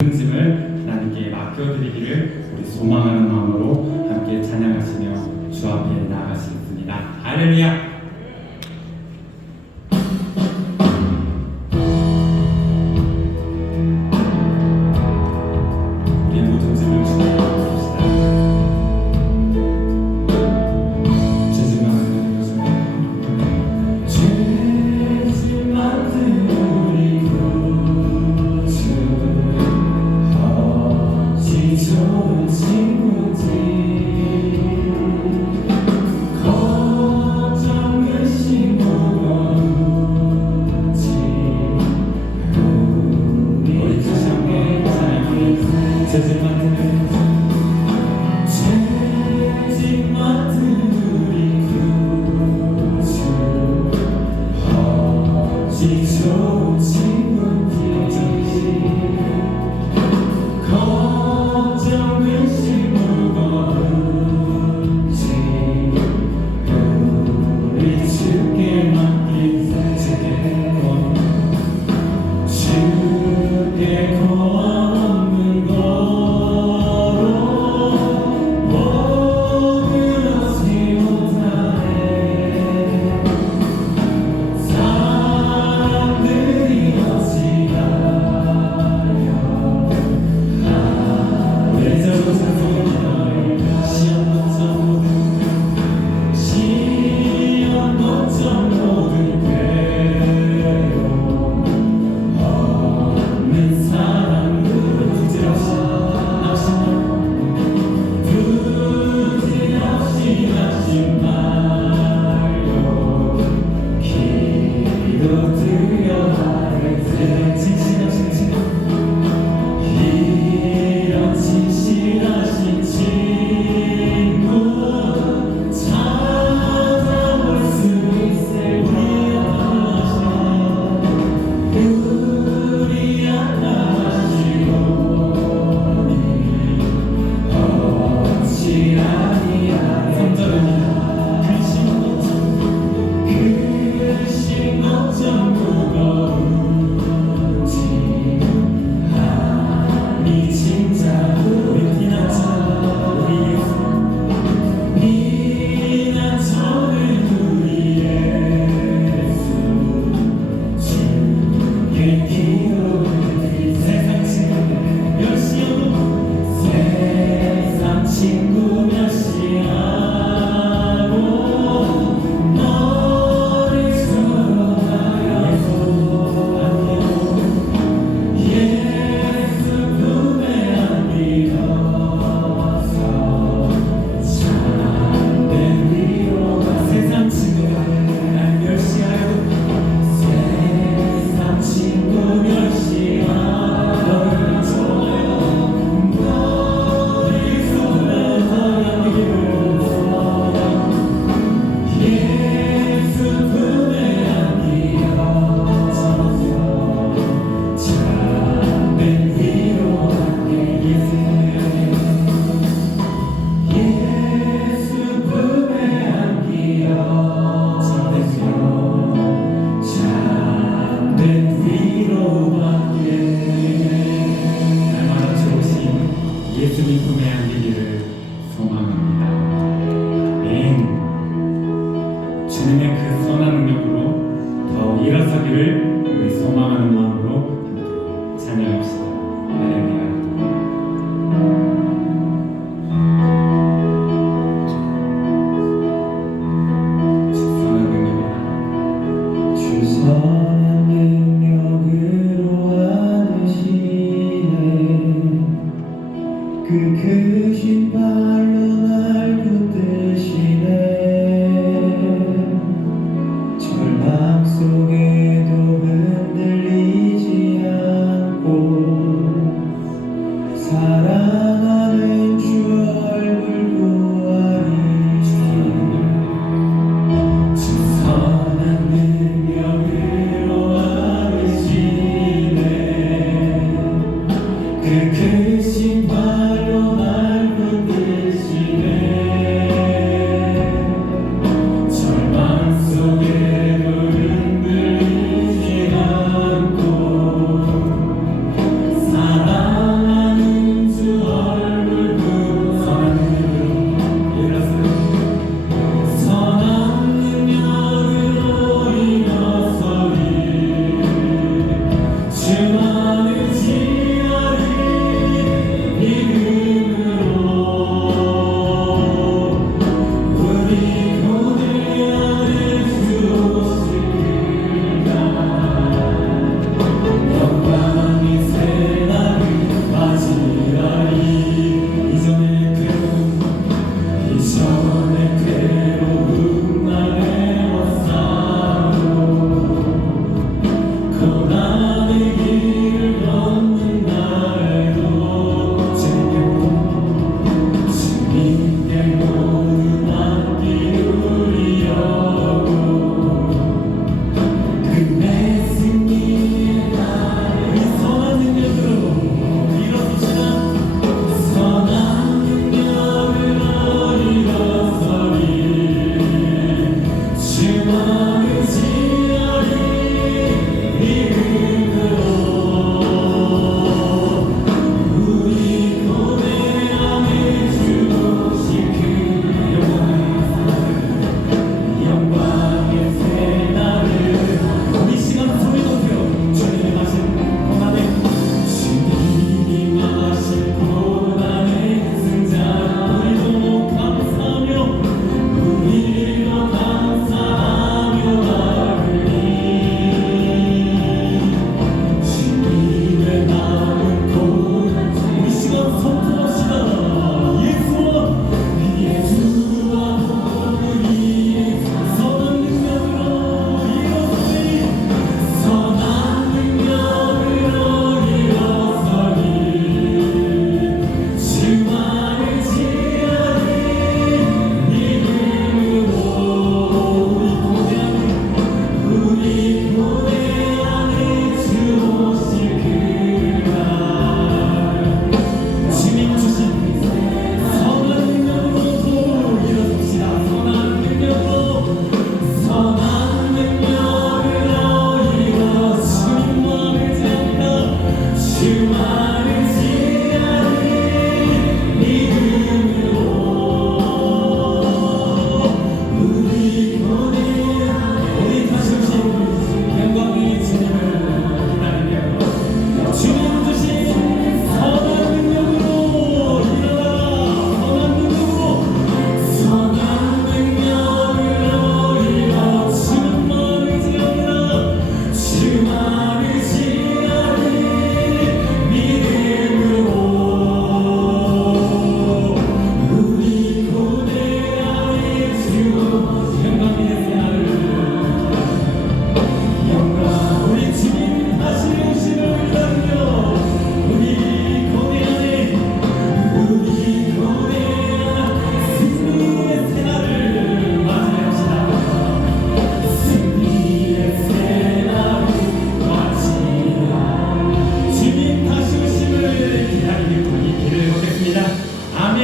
짐을 하나님께 맡겨드리기를 우리 소망하는 마음으로 함께 찬양하시며 주 앞에 나아가시겠습니다. 할렐루야.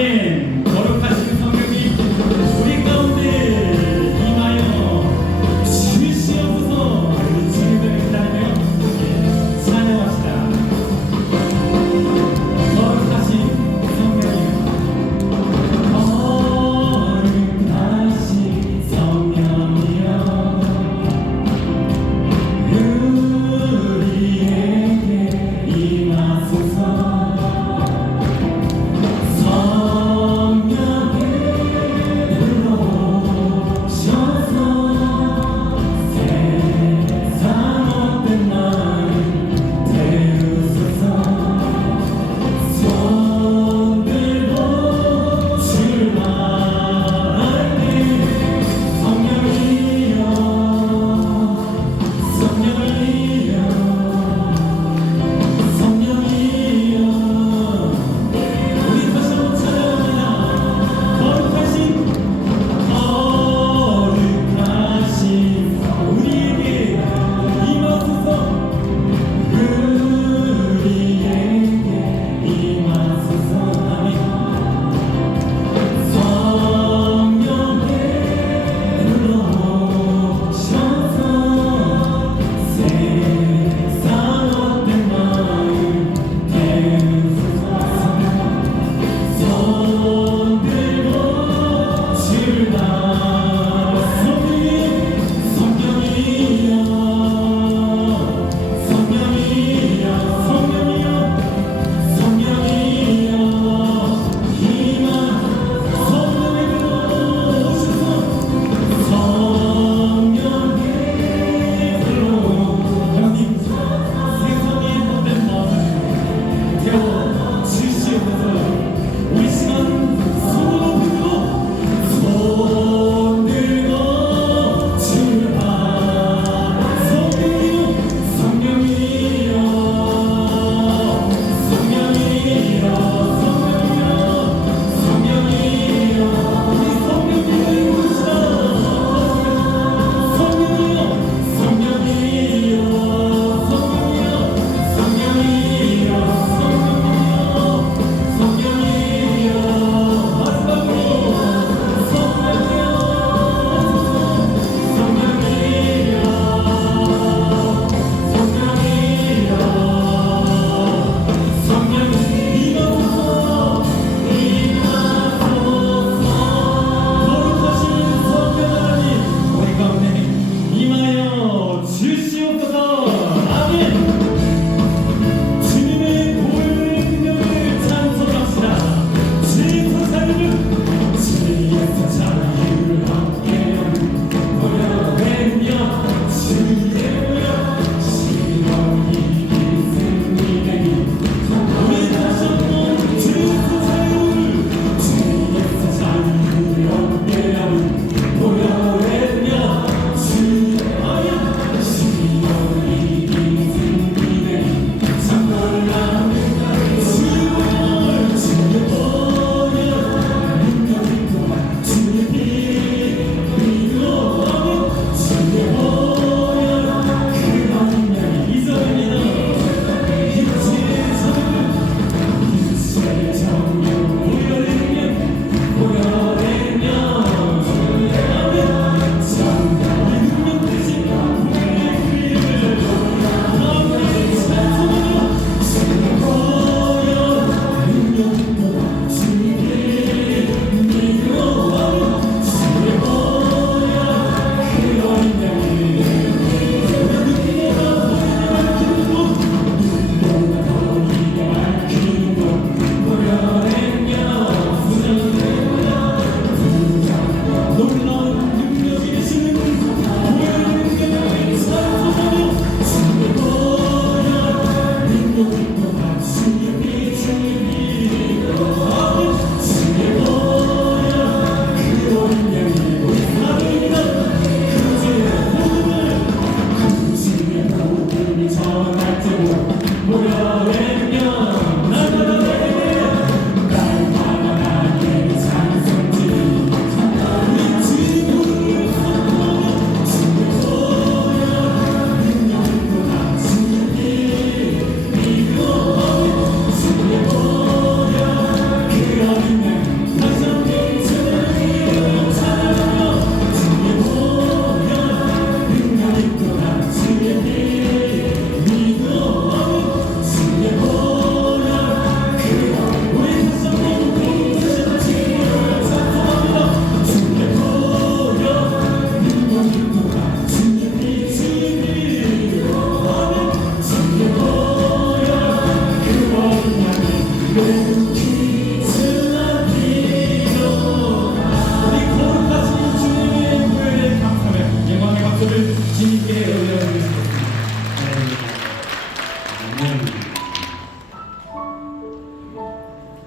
아멘. 거룩하신 성령님 우리 가운데 임하여 주시옵소서. 우리 주님을 기다리며 함께 찬양합시다. 거룩하신 성령님, 거룩하신 성령이여 우리에게 임하소서. 성령님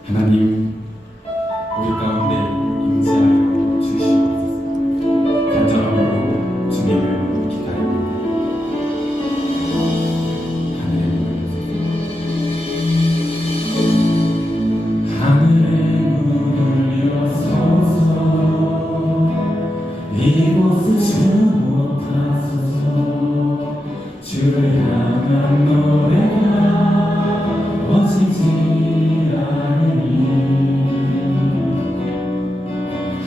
하나님 우리 가운데 임재하여 주시옵소서. 간절함으로 주님을 기다립니다. 하늘의 문을 여소서. 이곳을 주목하소서. 주를 향한 노래가 오지지 않으니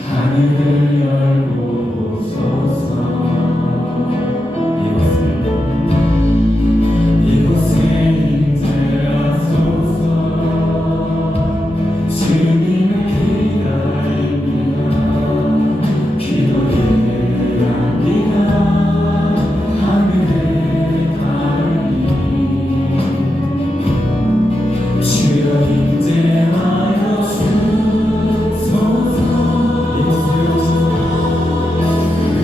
하늘을 열고 보소서. 이곳에 임재하소서. 주님을 기다립니다. 기도의 향기가 하늘에 닿으니 주여 임재하여 주소서.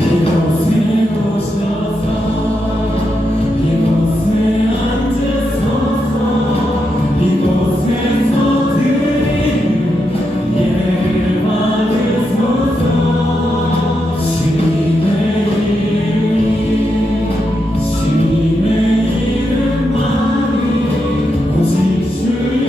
이곳에 오셔서 이곳에 앉으소서. 이곳에서 드리는 예배를 받으소서. 주님의 이름만이 오직 주의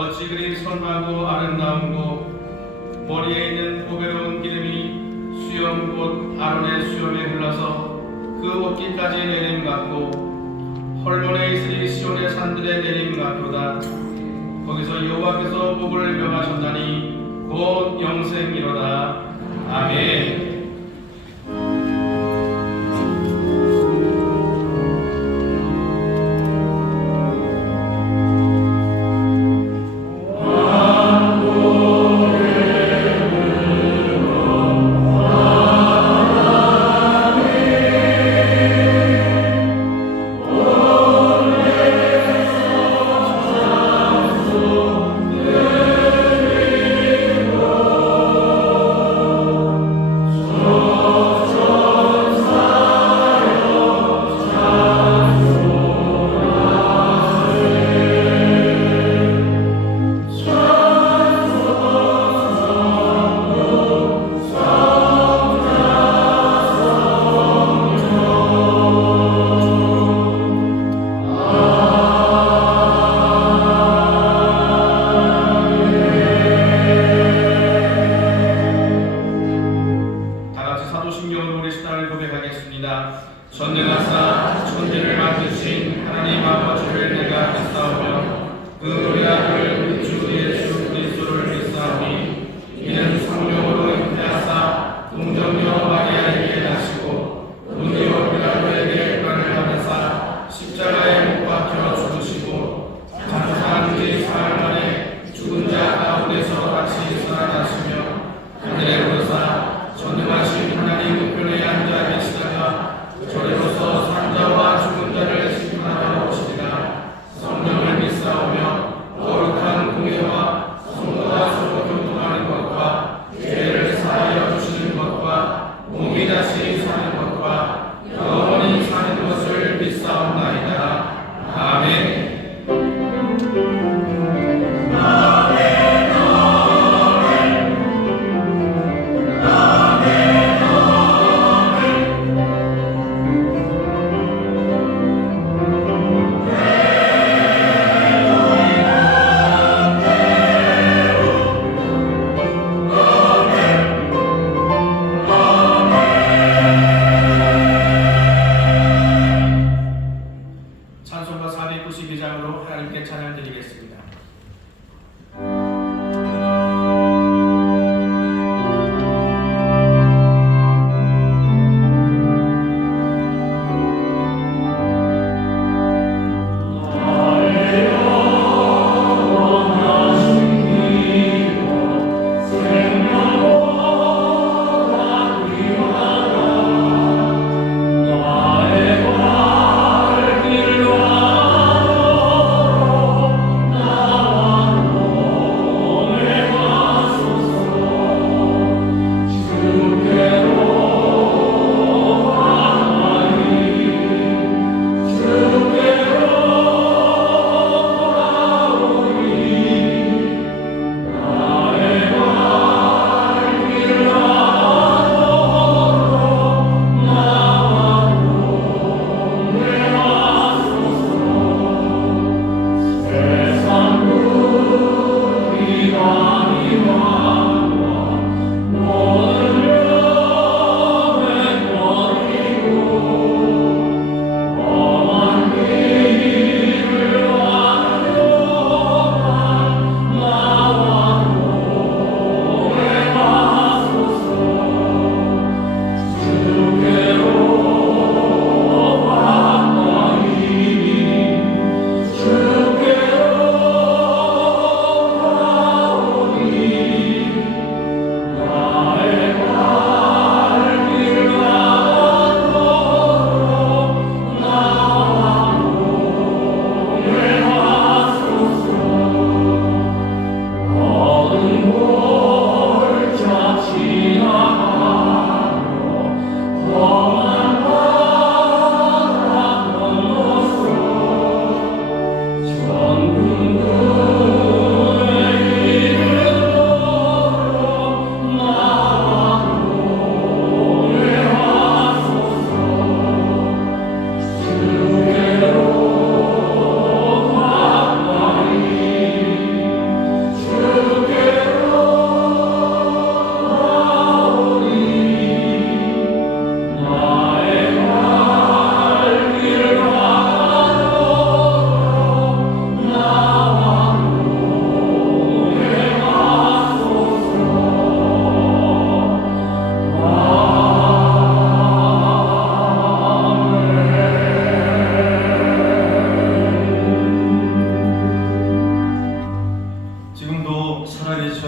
어찌 그리 선하고 아름다운고 머리에 있는 보배로운 기름이 수염 곧 아론의 수염에 흘러서 그 옷깃까지 내림 같고 헐몬에 있으리 시온의 산들에 내림 같도다. 거기서 여호와께서 복을 명하셨나니 곧 영생이로다. 아멘. 전능하사 천지를 만드신 하나님 아버지를 내가 믿사오며 그 우리 아들 주 예수 그리스도를 믿사오니 이는 성령으로 잉태하사 동정녀 마리아에게 나시고 본디오 빌라도에게 고난을 받으사 십자가에 못 박혀 죽으시고 장사한 지 사흘 만에 죽은 자 가운데서 다시 살아나시며 하늘에 오르사 전능하신 하나님 우편에 앉아 계시다가 저리로서 산자와 죽은 자를 심판하러 오시리라. 성령을 믿사오며 거룩한 공예와 성도가 서로 교통하는 것과 죄를 사하여 주시는 것과 몸이 다시 사는 것과 영원히 사는 것을 믿사옵나이다. 아멘. 찬송가 492장으로 하나님께 찬양 드리겠습니다. 나의 발 길로 하도록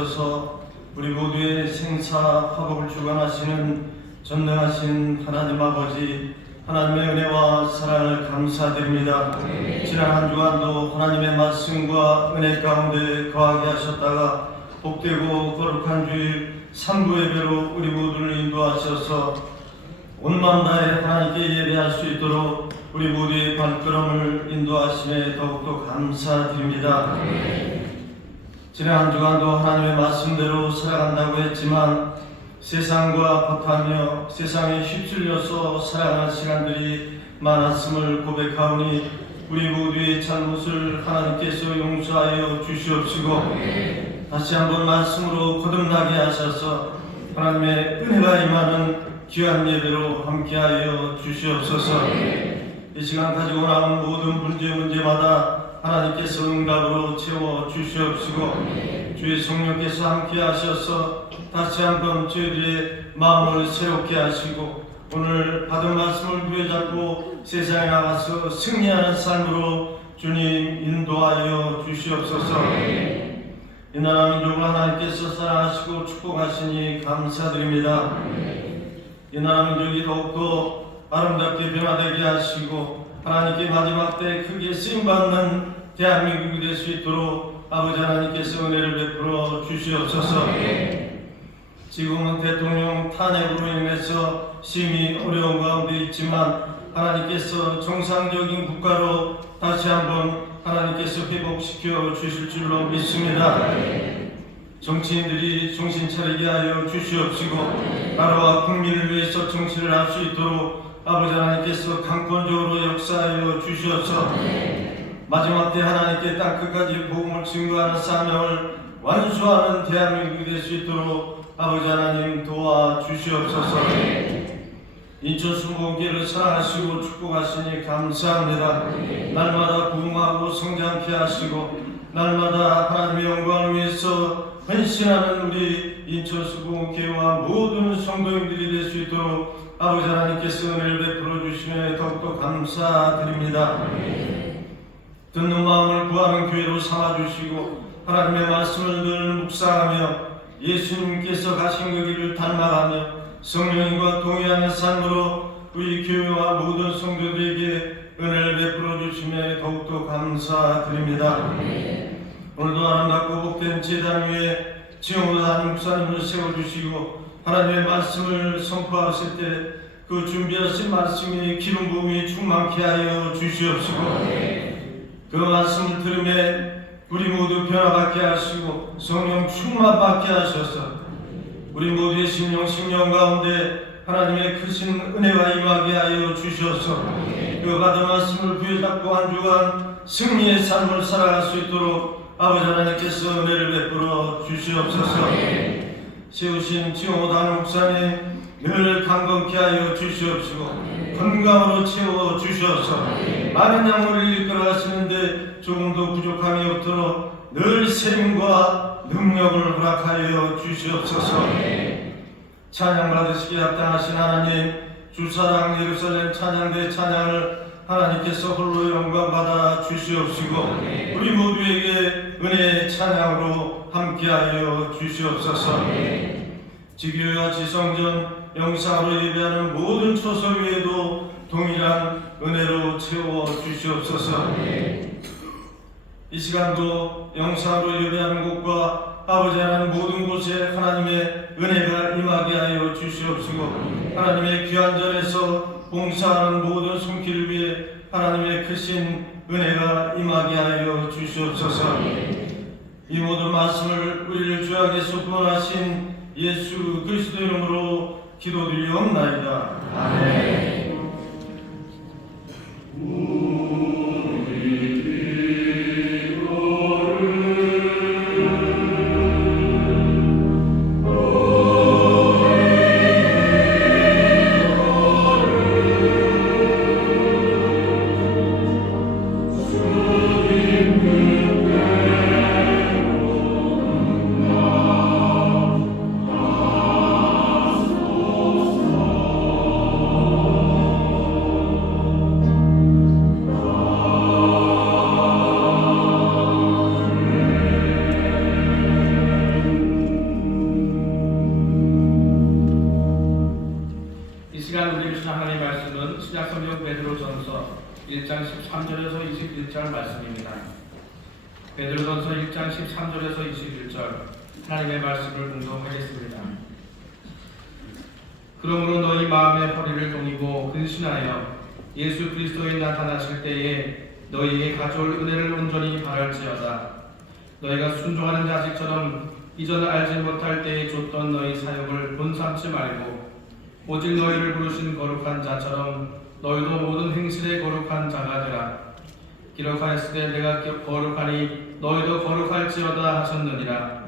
하셔서 우리 모두의 생사 화복을 주관하시는 전능하신 하나님 아버지, 하나님의 은혜와 사랑을 감사드립니다. 지난 한 주간도 하나님의 말씀과 은혜 가운데 거하게 하셨다가 복되고 거룩한 주일 3부 예배로 우리 모두를 인도하셔서 온 마음 다해 하나님께 예배할 수 있도록 우리 모두의 발걸음을 인도하심에 더욱더 감사드립니다. 지난 한 주간도 하나님의 말씀대로 살아간다고 했지만 세상과 버타며 세상에 휩쓸려서 살아가는 시간들이 많았음을 고백하오니 우리 모두의 잘못을 하나님께서 용서하여 주시옵시고 다시 한번 말씀으로 거듭나게 하셔서 하나님의 은혜가 임하는 귀한 예배로 함께하여 주시옵소서. 이 시간 가지고 나온 모든 문제마다 하나님께서 응답으로 채워 주시옵시고 주의 성령께서 함께 하셔서 다시 한번 저희들의 마음을 새롭게 하시고 오늘 받은 말씀을 부여잡고 세상에 나가서 승리하는 삶으로 주님 인도하여 주시옵소서. 이 나라 민족을 하나님께서 사랑하시고 축복하시니 감사드립니다. 이 나라 민족이 더욱더 아름답게 변화되게 하시고 하나님께 마지막 때 크게 쓰임받는 대한민국이 될 수 있도록 아버지 하나님께서 은혜를 베풀어 주시옵소서. 지금은 대통령 탄핵으로 인해서 심히 어려운 가운데 있지만 하나님께서 정상적인 국가로 다시 한번 하나님께서 회복시켜 주실 줄로 믿습니다. 정치인들이 정신 차리게 하여 주시옵시고 나라와 국민을 위해서 정치를 할 수 있도록 아버지 하나님께서 강권적으로 역사하여 주시옵소서. 마지막 때 하나님께 땅끝까지 복음을 증거하는 사명을 완수하는 대한민국이 될 수 있도록 아버지 하나님 도와주시옵소서. 인천 순복음교회를 사랑하시고 축복하시니 감사합니다. 날마다 부흥하고 성장케 하시고 날마다 하나님의 영광을 위해서 헌신하는 우리 인천 순복음교회와 모든 성도님들이 될 수 있도록 아버지 하나님께서 은혜를 베풀어 주시며 더욱더 감사드립니다. 듣는 마음을 구하는 교회로 삼아주시고 하나님의 말씀을 늘 묵상하며 예수님께서 가신 그 길을 닮아가며 성령님과 동의하는 삶으로 우리 교회와 모든 성도들에게 은혜를 베풀어 주시며 더욱더 감사드립니다. 오늘도 아름답고 복된 제단 위에 지용으로 다른 목사님을 세워주시고 하나님의 말씀을 선포하실 때 그 준비하신 말씀이 기름 부음이 충만케 하여 주시옵시고 그 말씀을 들으며 우리 모두 변화받게 하시고 성령 충만받게 하셔서 우리 모두의 심령 가운데 하나님의 크신 은혜가 임하게 하여 주셔서 그 받은 말씀을 부여잡고 한 주간 승리의 삶을 살아갈 수 있도록 아버지 하나님께서 은혜를 베풀어 주시옵소서. 세우신 지용호 담임 목사님 늘 강건케 하여 주시옵시고 건강으로 채워 주셔서 많은 양물을 이끌어 가시는데 조금도 부족함이 없도록 늘 세임과 능력을 허락하여 주시옵소서. 찬양 받으시기에 합당하신 하나님, 주사랑 예루살렘 찬양대 찬양을 하나님께서 홀로 영광 받아 주시옵시고 우리 모두에게 은혜의 찬양으로 함께하여 주시옵소서. 지교회와 지성전 영상으로 예배하는 모든 초소 위에도 동일한 은혜로 채워 주시옵소서. 이 시간도 영상으로 예배하는 곳과 아버지 하나님 모든 곳에 하나님의 은혜가 임하게 하여 주시옵시고 하나님의 귀한 전에서 봉사하는 모든 손길을 위해 하나님의 크신 은혜가 임하게 하여 주시옵소서. 이 모든 말씀을 우리를 주야께서 구원하신 예수 그리스도 이름으로 기도드리옵나이다. 아멘. 1장 13절에서 21절 말씀입니다. 베드로전서 1장 13절에서 21절 하나님의 말씀을 봉독하겠습니다. 그러므로 너희 마음의 허리를 동이고 근신하여 예수 그리스도에 나타나실 때에 너희에게 가져올 은혜를 온전히 바랄지어다. 너희가 순종하는 자식처럼 이전 알지 못할 때에 줬던 너희 사역을 본삼지 말고 오직 너희를 부르신 거룩한 자처럼 너희도 모든 행실에 거룩한 자가 되라. 기록하였으되 내가 거룩하니 너희도 거룩할지어다 하셨느니라.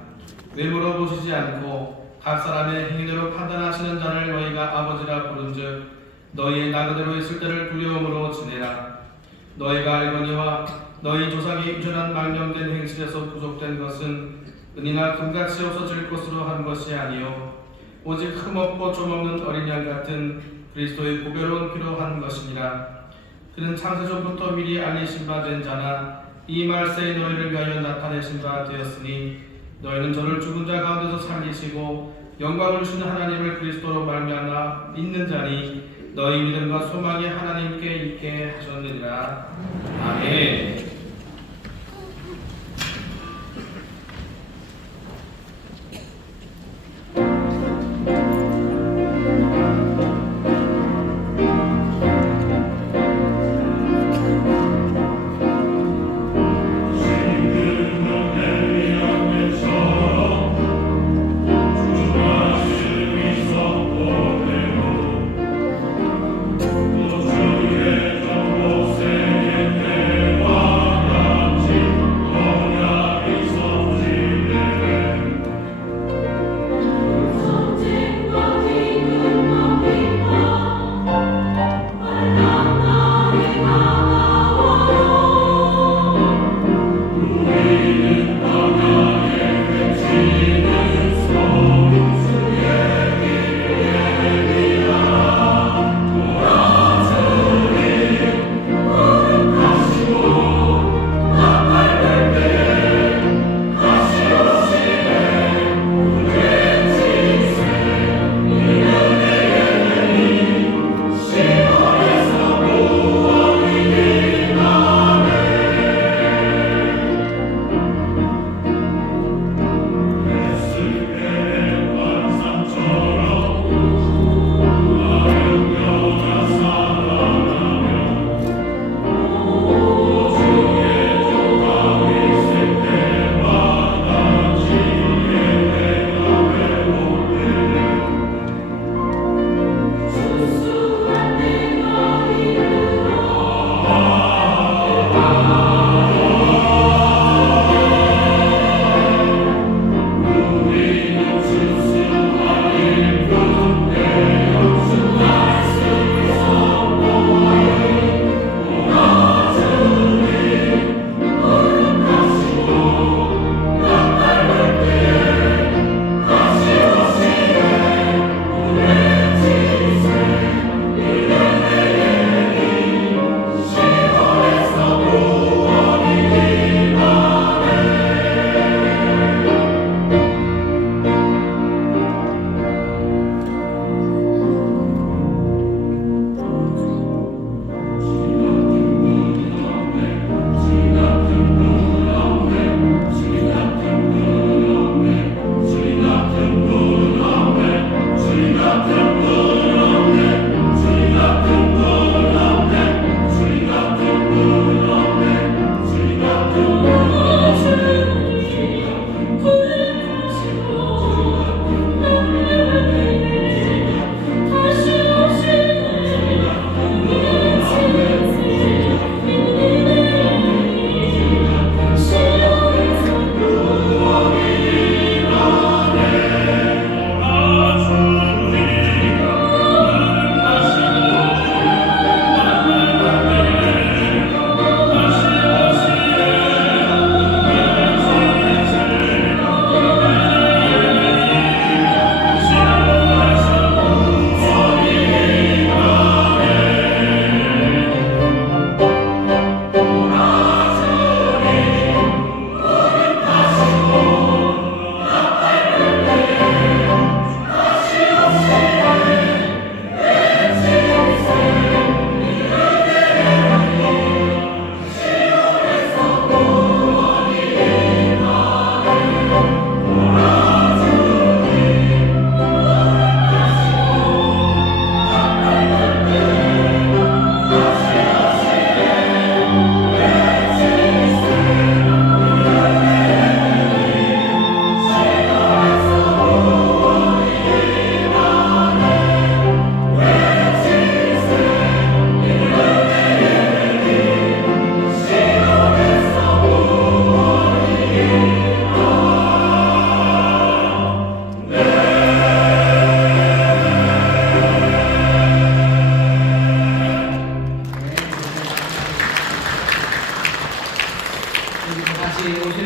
외모로 보시지 않고 각 사람의 행위대로 판단하시는 자를 너희가 아버지라 부른즉 너희의 나그네로 있을 때를 두려움으로 지내라. 너희가 알거니와 너희 조상이 유전한 망령된 행실에서 부족된 것은 은이나 금같이 없어질 것으로 한 것이 아니요 오직 흠없고 좀없는 어린 양 같은 그리스도의 보배로운 피로 한 것이니라. 그는 창세전부터 미리 알리신 바 된 자나 이 말세에 너희를 위하여 나타내신 바 되었으니 너희는 저를 죽은 자 가운데서 살리시고 영광을 주신 하나님을 그리스도로 말미암아 믿는 자니 너희 믿음과 소망이 하나님께 있게 하셨느니라. 아멘. 와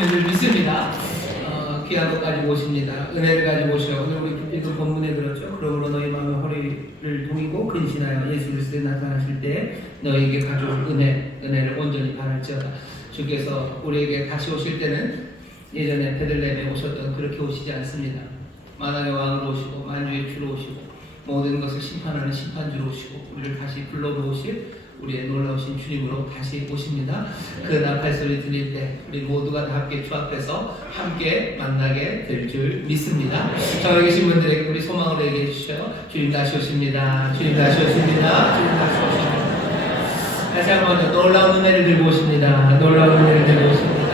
줄 믿습니다. 귀한 것 가지고 오십니다. 은혜를 가지고 오셔. 오늘 우리 읽은 본문에 들었죠. 그러므로 너희 마음의 허리를 동이고 근신하여 예수 그리스도에 나타나실 때 너희에게 가져올 은혜를 온전히 바랄지어다. 주께서 우리에게 다시 오실 때는 예전에 베들레헴에 오셨던 그렇게 오시지 않습니다. 만왕의 왕으로 오시고 만주의 주로 오시고 모든 것을 심판하는 심판주로 오시고 우리를 다시 불러놓으실 우리의 놀라우신 주님으로 다시 오십니다. 그 나팔소리 들릴 때 우리 모두가 다 함께 주 앞에서 함께 만나게 될 줄 믿습니다. 저기 계신 분들에게 우리 소망을 얘기해 주시죠. 주님 다시 오십니다. 주님 다시 오십니다. 주님 다시 오십니다. 다시 한번 놀라운 은혜를 들고 오십니다. 놀라운 은혜를 들고 오십니다.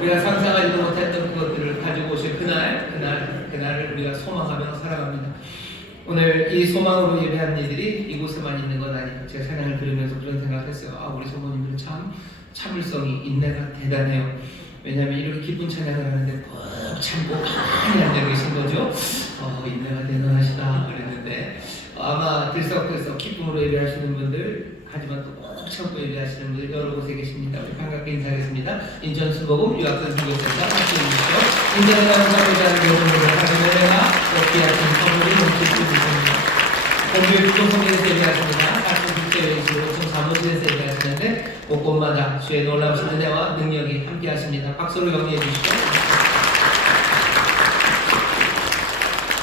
우리가 상상하지도 못했던 그것들을 가지고 오실 그날을 우리가 소망하며 살아갑니다. 오늘 이 소망으로 예배한 이들이 이곳에만 있는 건 아니고 제가 찬양을 들으면서 그런 생각을 했어요. 우리 성모님들은 참 참을성이 인내가 대단해요. 왜냐하면 이렇게 기쁜 찬양을 하는데 꼭 참고 가만히 앉아 계신 거죠. 인내가 대단하시다 그랬는데 아마 들썩들썩 기쁨으로 예배하시는 분들 하지만 또 꼭 참고 예배하시는 분들 여러 곳에 계십니다. 우리 반갑게 인사하겠습니다. 인천 수보금 유학선 선교센터 함께 해주시죠. 인천에 가는 사람들을 여러분들 하늘에가 또 귀하신 선물이 넘칠 수 있습니다. 공교육 교통성에서 예배하십니다. 같은 국제회의실로 좀 사무실에서 예배하시는데 곳곳마다 주의 놀라우신 은혜와 능력이 함께 하십니다. 박수로 격려해 주시죠.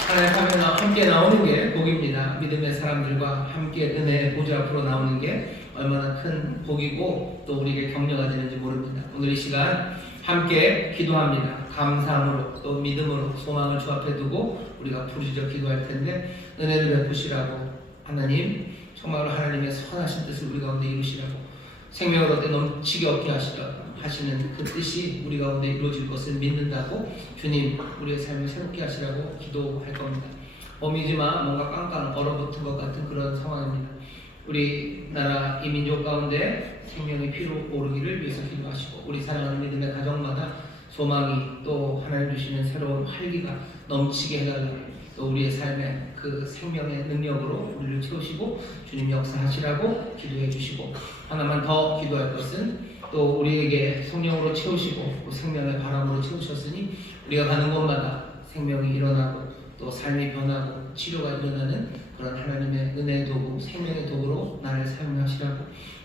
하나님 화면 함께 나오는 게 복입니다. 믿음의 사람들과 함께 은혜의 보좌 앞으로 나오는 게 얼마나 큰 복이고 또 우리에게 격려가 되는지 모릅니다. 오늘 이 시간 함께 기도합니다. 감사함으로 또 믿음으로 소망을 주 앞에 두고 우리가 부르짖어 기도할 텐데 은혜를 베푸시라고 하나님 정말로 하나님의 선하신 뜻을 우리 가운데 이루시라고 생명을 얻게 넘치게 얻게 하시는 그 뜻이 우리 가운데 이루어질 것을 믿는다고 주님 우리의 삶을 새롭게 하시라고 기도할 겁니다. 봄이지만 뭔가 깡깡 얼어붙은 것 같은 그런 상황입니다. 우리나라 이 민족 가운데 생명이 피로 오르기를 위해서 기도하시고 우리 사랑하는 믿음의 가정마다 소망이 또 하나님 주시는 새로운 활기가 넘치게 해달라고 또 우리의 삶에 그 생명의 능력으로 우리를 채우시고 주님 역사하시라고 기도해 주시고 하나만 더 기도할 것은 또 우리에게 성령으로 채우시고 생명의 바람으로 채우셨으니 우리가 가는 곳마다 생명이 일어나고 또 삶이 변하고 치료가 일어나는 그런 하나님의 은혜의 도구, 생명의 도구로 나를 사용하시라고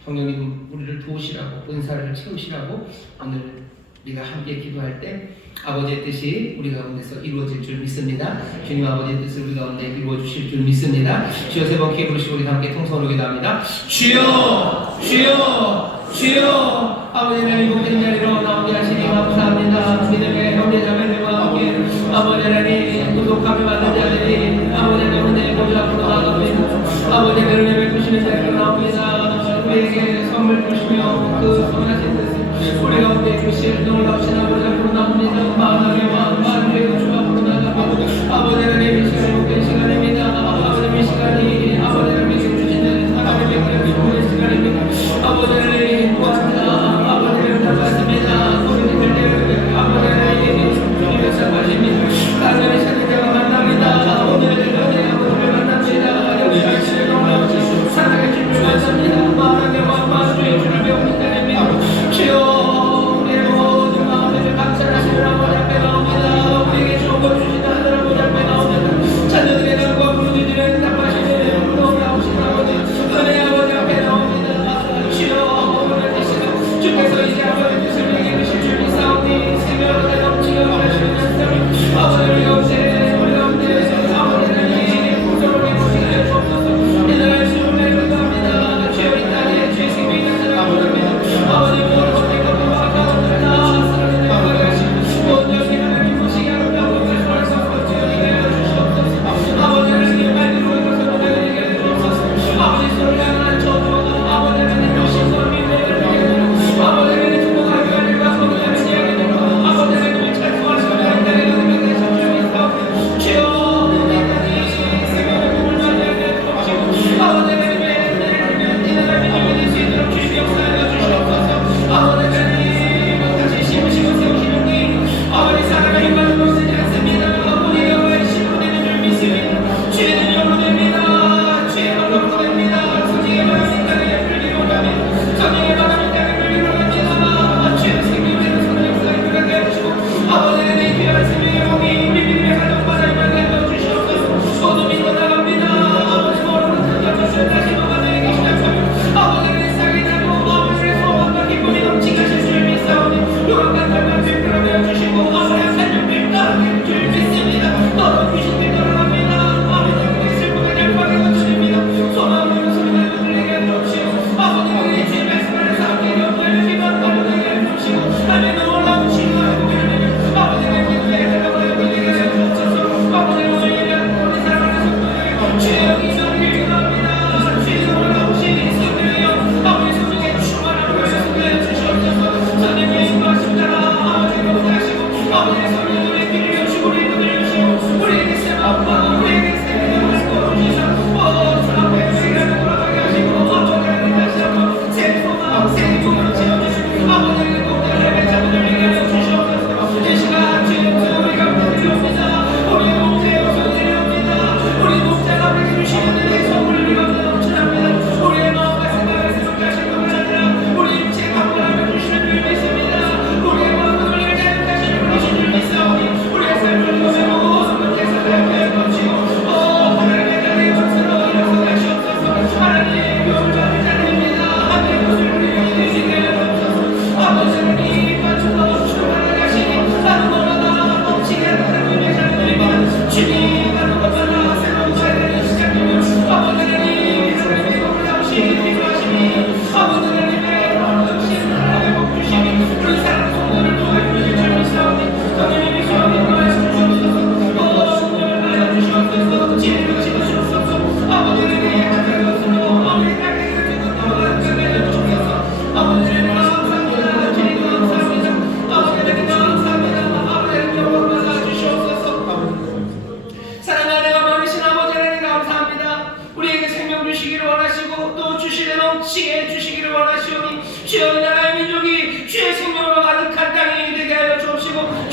성령님 우리를 도우시라고 은사를 채우시라고 오늘 우리가 함께 기도할 때 아버지의 뜻이 우리 가운데서 이루어질 줄 믿습니다. 주님 아버지의 뜻을 우리 가운데 이루어 주실 줄 믿습니다. 주여 세 번 기회 부르시고 우리 함께 통성으로 기도합니다. 주여 주여 주여 아버지 하나님 복된 자리로 나오게 하시니 감사합니다. 믿음의 형제자매들과 함께 아버지 하나님 구속함을 받은 자들이 아버지 하나님 은혜의 보좌 앞으로 나아갑니다. 아버지 하나님 은혜 베푸시는 자리로 나옵니다. 우리에게 선물 주시며 그 선하신 뜻을 우리 가운데 주실 놀라우신 아버지 앞으로 나옵니다. 만왕의 왕 만주의 주 앞으로 나아갑니다. 아버지 하나님 이 시간이 복된 시간입니다. 아버지 이 시간이 아버지 하나님께 주시는 하나님의 은혜를 주는 시간입니다. 아버지 하나님 구한다. 아버지 하나님 감사합니다. 우리들 아버지 하나님 주님의 사과십니다. 하나님의 사랑자가 만납니다. 오늘 은혜의 아버지를 만납니다. 여기 가시는 놀라우신 사랑의 주님을 만납니다. 만왕의 왕 만주의 주를 배우니까 됩니다. 주여 우리의 모든 마음을 감찰하시는 아버지 앞에 나옵니다.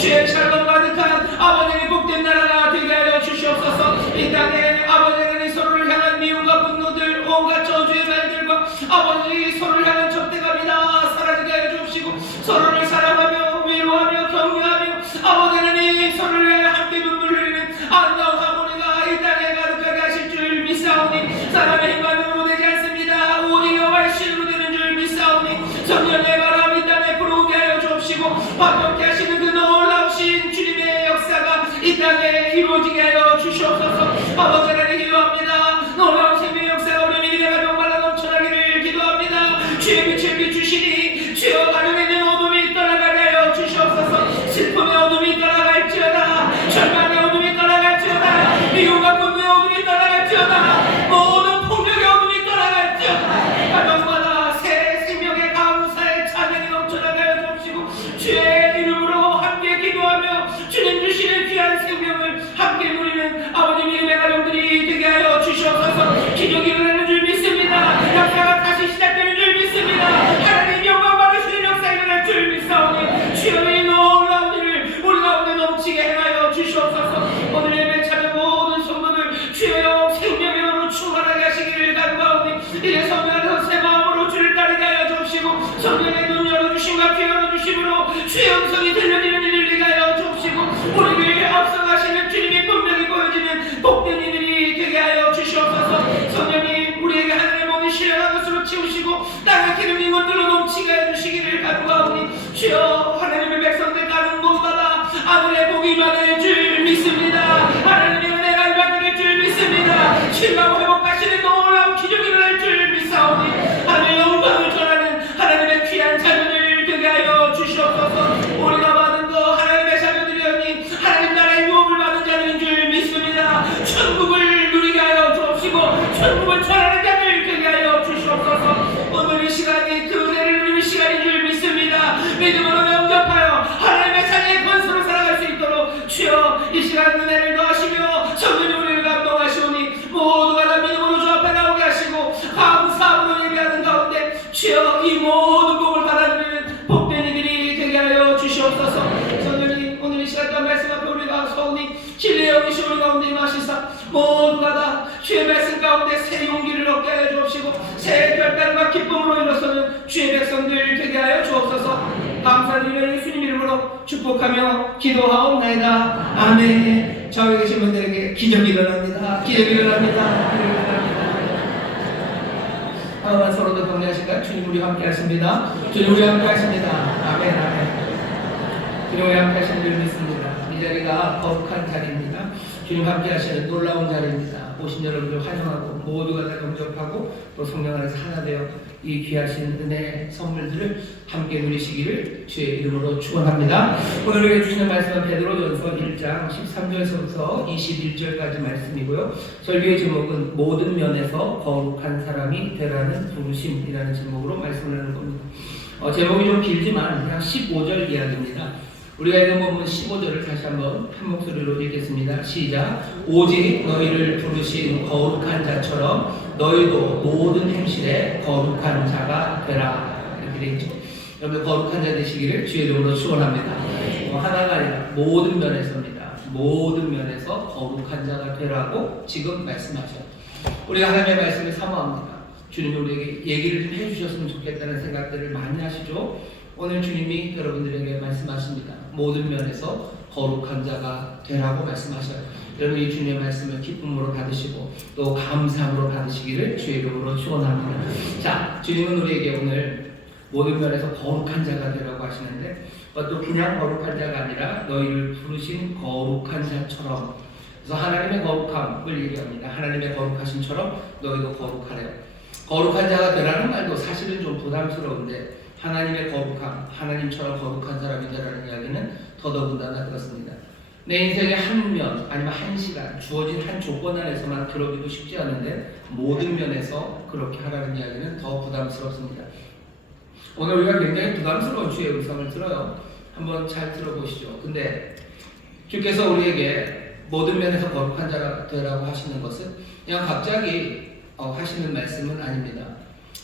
주의 샬롬 가득한 아버지의 복된 나라가 되게 하여 주시옵소서. 이 땅에 아버지는 서로를 향한 미움과 분노들, 온갖 저주의 말들과 아버지 서로를 향한 적대감이 다 사라지게 하여 주옵시고, 서로를 사랑하며 위로하며 격려하며 아버지는 이 서로를 위하여 함께 눈물 흘리는 아름다운 하모니가 이 땅에 가득하게 하실 줄 믿사오니, 사람의 힘만으로 되지 않습니다. 오직 여호와의 신으로 되는 줄 믿사오니, 성령의 바람 이 땅에 불어오게 하여 주옵시고, 완벽히 하시는 그 놀라우신 주님의 역사가 이 땅에 이루어지게 하여 주시옵소서. 아버지 하나님 기도합니다. 놀라운 생명의 역사가 우리 믿음의 가정마다 넘쳐나기를 기도합니다. 주의 빛을 비추시니 주여 가정에 있는 어둠이 떠나가게 하여 주시옵소서. 슬픔의 어둠이 떠나갈지어다, 절망의 어둠이 떠나갈지어다, 미움과 분노의 어둠이 떠나갈지어다, 모든 폭력의 어둠이 떠나갈지어다, 가정마다 새 생명의 감사의 찬양이 넘쳐나게 하여 주옵시고, 주의 이름으로 함께 기도하며 주님 주시는 귀한 생명을 함께 누리는 아버지 믿음의 가정들이 되게 하여 주시옵소서. 기적이 일어나는 줄 믿습니다. 역사가 다시 시작되는 줄 믿습니다. 하나님 영광 받으시는 역사 일어날 줄 믿사오니, 주여 이 놀라운 일을 우리 가운데 넘치게 행하여 주시옵소서. 오늘 예배 참여 모든 성도들 주여 생명의 영으로 충만하게 하시기를 간구하오니, 이제 성령께서 새 마음으로 주를 따르게 하여 주옵시고, 성령의 눈 열어주심과 귀 열어주심으로 주의 음성이 들려지는 일을 되게 하여 주옵시고, 우리를 앞서가시는 주님이 분명히 보여지는 복된 이들이 되게 하여 주시옵소서. 성령님 우리에게 하늘의 모든 신령한 것으로 치우시고 땅의 기름진 것들로 넘치게 해주시기를 간구하오니, 주여 하나님의 백성들 가는 곳마다 하늘의 복이 임하는 줄 믿습니다. 하나님의 은혜가 임하는 줄 믿습니다. 신랑 회복하시는 놀라운 기적이 일어날 줄 믿사오니, 하나님의 영광을 전하는 하나님의 귀한 자녀들 되게 하여 주시옵소서. 우리가 받은 거 하나님의 자녀들이오니 하나님 나라의 유업을 받은 자들인 줄 믿습니다. 천국을 누리게 하여 주옵시고, 천국을 전하는 자들 되게 하여 주시옵소서. 오늘 이 시간이 그 은혜를 누리는 시간인 줄 믿습니다. 믿음으로 영접하여 하나님의 자녀의 권수로 살아갈 수 있도록 주여 이 시간 은혜를 더하시며 성령이 우리를 감동하시오니, 모두가 다 믿음으로 주 앞에 나오게 하시고 감사함으로 예배하는 가운데 주여 이 모든 복을 받아들이는 복된 이들이 되게 하여 주시옵소서. 성령님 오늘 이 시간 또한 말씀 앞에 우리가 서오니 진리의 영이시 우리 가운데 임하시사 모두가 다 주의 말씀 가운데 새 용기를 얻게 하여 주옵시고, 새 결단과 기쁨으로 일어서는 주의 백성들 되게 하여 주옵소서. 감사드리며 예수님 이름으로 축복하며 기도하옵나이다. 아멘. 저기 계신 분들에게 기적이 일어납니다. 기적이 일어납니다. 기적이 일어납니다. 한번 서로도 격려하실까요? 주님 우리와 함께 하십니다. 주님 우리와 함께 하십니다. 아멘. 아멘. 주님 우리와 함께 하시는 줄 믿습니다. 이 자리가 거룩한 자리입니다. 주님 함께 하시는 놀라운 자리입니다. 오신 여러분들 환영하고 모두가 다 영접하고 또 성령 안에서 하나 되어 이 귀하신 은혜의 선물들을 함께 누리시기를 주의 이름으로 축원합니다. 오늘 우리에게 주시는 말씀은 베드로전서 1장 13절에서부터 21절까지 말씀이고요. 설교의 제목은 모든 면에서 거룩한 사람이 되라는 부르심이라는 제목으로 말씀을 하는 겁니다. 제목이 좀 길지만 그냥 15절 이야기입니다. 우리가 읽은 본문 15절을 다시 한번 한 목소리로 읽겠습니다. 시작. 오직 너희를 부르신 거룩한 자처럼 너희도 모든 행실에 거룩한 자가 되라. 이렇게 되어 있죠. 여러분 거룩한 자 되시기를 주의 이름으로 축원합니다. 하나가 아니라 모든 면에서입니다. 모든 면에서 거룩한 자가 되라고 지금 말씀하셔요. 우리가 하나님의 말씀을 사모합니다. 주님이 우리에게 얘기를 좀 해주셨으면 좋겠다는 생각들을 많이 하시죠. 오늘 주님이 여러분들에게 말씀하십니다. 모든 면에서 거룩한 자가 되라고 말씀하셔요. 여러분 이 주님의 말씀을 기쁨으로 받으시고 또 감사함으로 받으시기를 주의 이름으로 축원합니다. 자, 주님은 우리에게 오늘 모든 면에서 거룩한 자가 되라고 하시는데 또 그냥 거룩한 자가 아니라 너희를 부르신 거룩한 자처럼, 그래서 하나님의 거룩함을 얘기합니다. 하나님의 거룩하심처럼 너희도 거룩하래요. 거룩한 자가 되라는 말도 사실은 좀 부담스러운데 하나님의 거룩함, 하나님처럼 거룩한 사람이 되라는 이야기는 더더군다나 그렇습니다. 내 인생의 한 면, 아니면 한 시간, 주어진 한 조건 안에서만 그러기도 쉽지 않은데 모든 면에서 그렇게 하라는 이야기는 더 부담스럽습니다. 오늘 우리가 굉장히 부담스러운 주의 음성을 들어요. 한번 잘 들어보시죠. 근데 주께서 우리에게 모든 면에서 거룩한 자가 되라고 하시는 것은 그냥 갑자기 하시는 말씀은 아닙니다.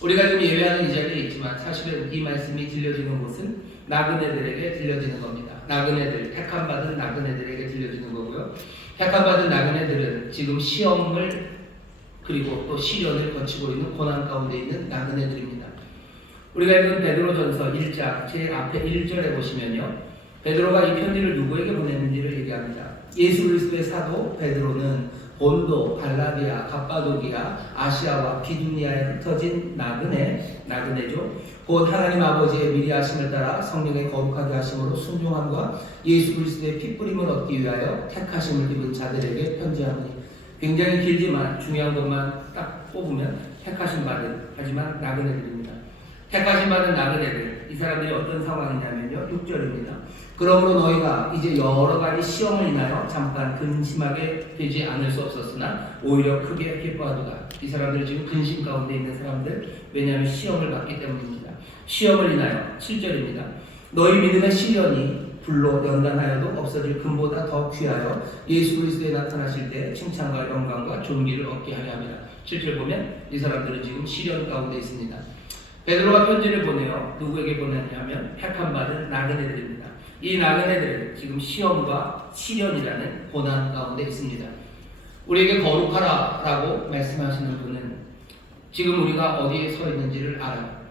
우리가 지금 예배하는 이 자리에 있지만 사실은 이 말씀이 들려지는 곳은 나그네들에게 들려지는 겁니다. 나그네들, 택함받은 나그네들에게 들려지는 거고요. 택함받은 나그네들은 지금 시험을 그리고 또 시련을 거치고 있는 고난 가운데 있는 나그네들입니다. 우리가 읽은 베드로전서 1장 제일 앞에 1절에 보시면요. 베드로가 이 편지를 누구에게 보냈는지를 얘기합니다. 예수 그리스도의 사도 베드로는 본도, 갈라디아, 갑바도기아, 아시아와 비두니아에 흩어진 나그네죠. 곧 하나님 아버지의 미리 하심을 따라 성령의 거룩하게 하심으로 순종함과 예수 그리스도의 핏부림을 얻기 위하여 택하심을 입은 자들에게 편지하노니. 굉장히 길지만 중요한 것만 딱 뽑으면 택하심 받은, 하지만 나그네들입니다. 택하심 받은 나그네들, 이 사람들이 어떤 상황이냐면요. 6절입니다. 그러므로 너희가 이제 여러 가지 시험을 인하여 잠깐 근심하게 되지 않을 수 없었으나 오히려 크게 기뻐하도다. 이 사람들이 지금 근심 가운데 있는 사람들, 왜냐하면 시험을 받기 때문입니다. 시험을 인하여 7절입니다. 너희 믿음의 시련이 불로 연단하여도 없어질 금보다 더 귀하여 예수 그리스도에 나타나실 때 칭찬과 영광과 존귀를 얻게 하려 합니다. 7절 보면 이 사람들은 지금 시련 가운데 있습니다. 베드로가 편지를 보내요. 누구에게 보내냐면 택함받은 나그네들입니다. 이 나그네들은 지금 시험과 시련이라는 고난 가운데 있습니다. 우리에게 거룩하라라고 말씀하시는 분은 지금 우리가 어디에 서 있는지를 알아요.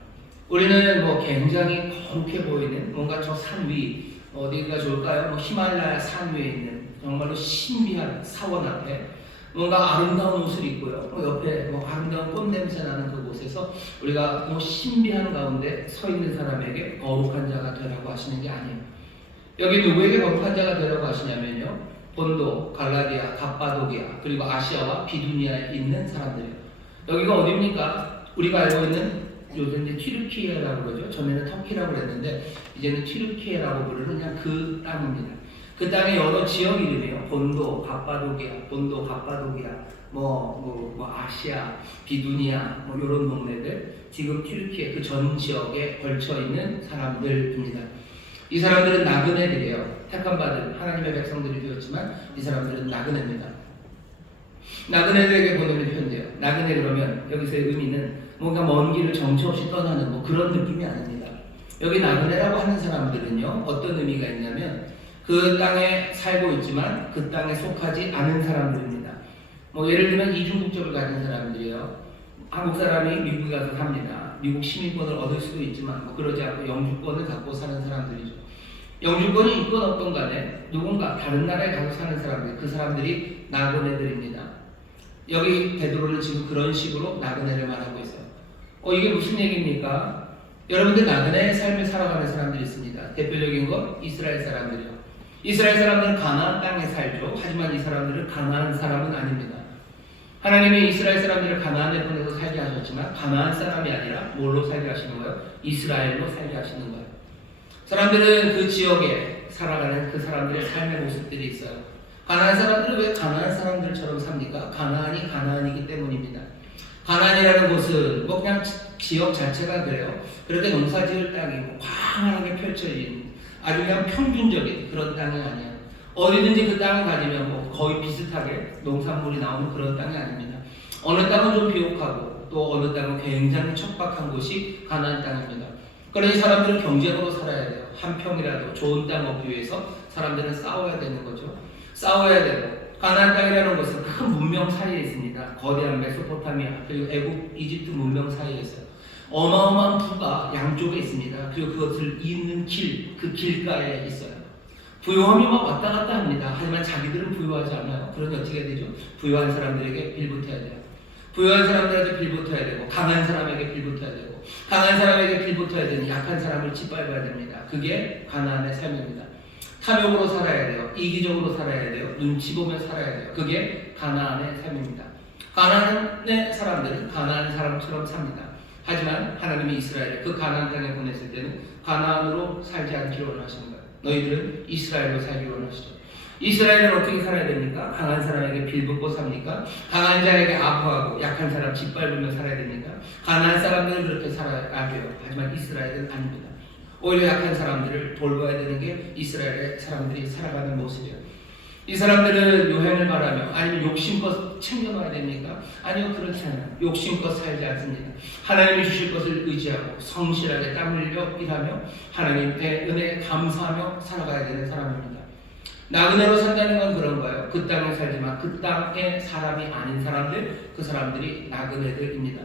우리는 뭐 굉장히 거룩해 보이는 뭔가 저 산 위, 어디가 좋을까요? 히말라야 산 위에 있는 정말로 신비한 사원 앞에 뭔가 아름다운 옷을 입고요. 옆에 아름다운 꽃 냄새 나는 그곳에서 우리가 신비한 가운데 서 있는 사람에게 거룩한 자가 되라고 하시는 게 아니에요. 여기 누구에게 거룩한 자가 되라고 하시냐면요. 본도, 갈라디아, 갑바도기아, 그리고 아시아와 비두니아에 있는 사람들이에요. 여기가 어디입니까? 우리가 알고 있는 요즘 이제 튀르키예라고 그러죠. 전에는 터키라고 그랬는데 이제는 튀르키예라고 부르는 그냥 그 땅입니다. 그 땅의 여러 지역 이름이에요. 본도, 갑바도기아, 아시아, 비두니아, 이런 동네들. 지금 튀르키예 그 전 지역에 걸쳐 있는 사람들입니다. 이 사람들은 나그네들이에요. 택함받은 하나님의 백성들이 되었지만 이 사람들은 나그네입니다. 나그네들에게 보내는 편지예요. 나그네 그러면 여기서의 의미는 뭔가 먼 길을 정처 없이 떠나는 예를 느낌이 아닙니다. 여기 나그네라고 하는 사람들은요. 어떤 의미가 있냐면 그 땅에 살고 있지만 그 땅에 속하지 않은 사람들입니다. 예를 들면 이중국적을 가진 사람들이에요. 한국 사람이 미국에 가서 삽니다. 미국 시민권을 얻을 수도 있지만 그러지 않고 영주권을 갖고 사는 사람들이죠. 영주권이 있건 없건 간에 누군가 다른 나라에 가서 사는 사람들, 그 사람들이 나그네들입니다. 여기 베드로는 지금 그런 식으로 나그네를 말하고 있어요. 이게 무슨 얘기입니까? 여러분들 나그네의 삶을 살아가는 사람들이 있습니다. 대표적인 건 이스라엘 사람들이요. 이스라엘 사람들은 가나안 땅에 살죠. 하지만 이 사람들은 가나안 사람은 아닙니다. 하나님이 이스라엘 사람들을 가나안에 보내서 살게 하셨지만 가나안 사람이 아니라 뭘로 살게 하시는 거예요? 이스라엘로 살게 하시는 거예요. 사람들은 그 지역에 살아가는 그 사람들의 삶의 모습들이 있어요. 가나안 사람들은 왜 가나안 사람들처럼 삽니까? 가나안이 가나안이기 때문입니다. 가나안이라는 곳은 그냥 지역 자체가 그래요. 그렇게 농사지을 땅이 광활하게 펼쳐진 아주 그냥 평균적인 그런 땅이 아니에요. 어디든지 그 땅을 가지면 거의 비슷하게 농산물이 나오는 그런 땅이 아닙니다. 어느 땅은 좀 비옥하고 또 어느 땅은 굉장히 척박한 곳이 가나안 땅입니다. 그러니 사람들은 경쟁으로 살아야 돼요. 한 평이라도 좋은 땅 얻기 위해서 사람들은 싸워야 되는 거죠. 싸워야 되고 가나안 땅이라는 것은 큰 문명 사이에 있습니다. 거대한 메소포타미아 그리고 애국, 이집트 문명 사이에 있어요. 어마어마한 부가 양쪽에 있습니다. 그리고 그것을 잇는 길, 그 길가에 있어요. 부유함이 왔다 갔다 합니다. 하지만 자기들은 부유하지 않아요. 그러니 어떻게 되죠? 부유한 사람들에게 빌붙어야 돼요. 부유한 사람들에게 빌붙어야 되고 강한 사람에게 빌붙어야 되고 강한 사람에게 빌붙어야 되는 약한 사람을 짓밟아야 됩니다. 그게 가나안의 삶입니다. 탐욕으로 살아야 돼요. 이기적으로 살아야 돼요. 눈치 보며 살아야 돼요. 그게 가나안의 삶입니다. 가나안의 사람들은 가나안 사람처럼 삽니다. 하지만 하나님이 이스라엘을 그 가나안 땅에 보냈을 때는 가나안으로 살지 않기로 원하시는 거예요. 너희들은 이스라엘로 살기로 원하시죠. 이스라엘은 어떻게 살아야 됩니까? 강한 사람에게 빌붙고 삽니까? 강한 자에게 아부하고 약한 사람 짓밟으며 살아야 됩니까? 가나안 사람들은 그렇게 살아야 돼요. 하지만 이스라엘은 아닙니다. 오히려 약한 사람들을 돌봐야 되는 게 이스라엘의 사람들이 살아가는 모습이에요. 이 사람들은 요행을 바라며 아니면 욕심껏 챙겨놔야 됩니까? 아니요, 그렇지 않아요. 욕심껏 살지 않습니다. 하나님이 주실 것을 의지하고 성실하게 땀 흘려 일하며 하나님의 은혜에 감사하며 살아가야 되는 사람입니다. 나그네로 산다는 건 그런 거예요. 그 땅에 살지만 그 땅의 사람이 아닌 사람들, 그 사람들이 나그네들입니다.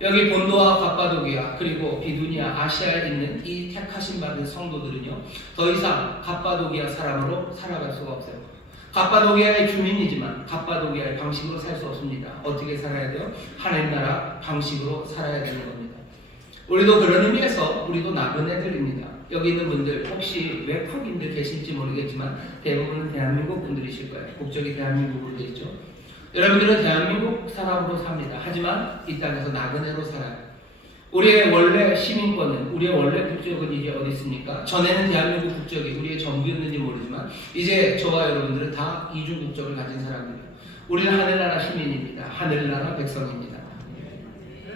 여기 본도와 갑바도기아 그리고 비두니아 아시아에 있는 이 택하심 받은 성도들은요, 더 이상 갑바도기아 사람으로 살아갈 수가 없어요. 갑바도기아의 주민이지만 갑바도기아의 방식으로 살 수 없습니다. 어떻게 살아야 돼요? 하나님 나라 방식으로 살아야 되는 겁니다. 우리도 그런 의미에서 우리도 나그네들입니다. 여기 있는 분들 혹시 외국인들 계실지 모르겠지만 대부분은 대한민국 분들이실 거예요. 국적이 대한민국으로 되어 있죠. 여러분들은 대한민국 사람으로 삽니다. 하지만 이 땅에서 나그네로 살아요. 우리의 원래 시민권은, 우리의 원래 국적은 이제 어디 있습니까? 전에는 대한민국 국적이 우리의 전부였는지 모르지만 이제 저와 여러분들은 다 이중 국적을 가진 사람입니다. 우리는 하늘나라 시민입니다. 하늘나라 백성입니다.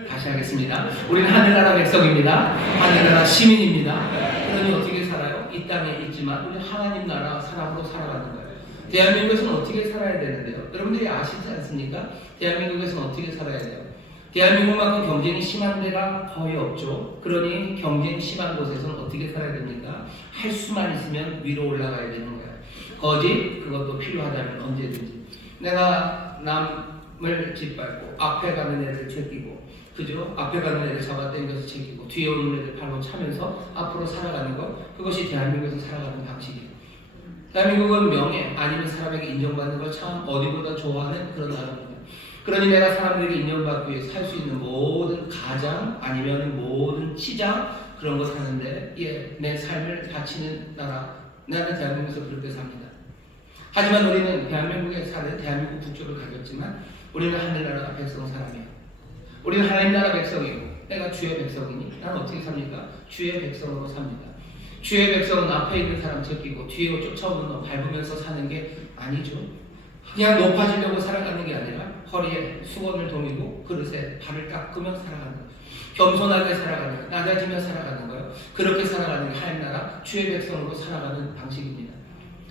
다시 하겠습니다. 우리는 하늘나라 백성입니다. 하늘나라 시민입니다. 그러니 어떻게 살아요? 이 땅에 있지만 우리 하나님 나라 사람으로 살아가는 거예요. 대한민국에서는 어떻게 살아야 되는데요? 여러분들이 아시지 않습니까? 대한민국에서는 어떻게 살아야 돼요? 대한민국만큼 경쟁이 심한 데가 거의 없죠. 그러니 경쟁이 심한 곳에서는 어떻게 살아야 됩니까? 할 수만 있으면 위로 올라가야 되는 거예요. 거짓, 그것도 필요하다면 언제든지. 내가 남을 짓밟고 앞에 가는 애를 제끼고, 그죠? 앞에 가는 애를 잡아 당겨서 제끼고 뒤에 오는 애를 발로 차면서 앞으로 살아가는 것, 그것이 대한민국에서 살아가는 방식이에요. 대한민국은 명예 아니면 사람에게 인정받는 걸 참 어디보다 좋아하는 그런 나라입니다. 그러니 내가 사람들에게 인정받기 위해 살 수 있는 모든 가장 아니면 모든 치장 그런 거 사는데 내 삶을 바치는 나라, 나는 대한민국에서 그렇게 삽니다. 하지만 우리는 대한민국에 사는 대한민국 국적을 가졌지만 우리는 하늘나라 백성 사람이에요. 우리는 하나님 나라 백성이고 내가 주의 백성이니 나는 어떻게 삽니까? 주의 백성으로 삽니다. 주의 백성은 앞에 있는 사람 제끼고 뒤에 쫓아오는 놈 밟으면서 사는 게 아니죠. 그냥 높아지려고 살아가는 게 아니라 허리에 수건을 동이고 그릇에 발을 닦으며 살아가는 거예요. 겸손하게 살아가는 거예요. 낮아지며 살아가는 거예요. 그렇게 살아가는 게 하나님 나라 주의 백성으로 살아가는 방식입니다.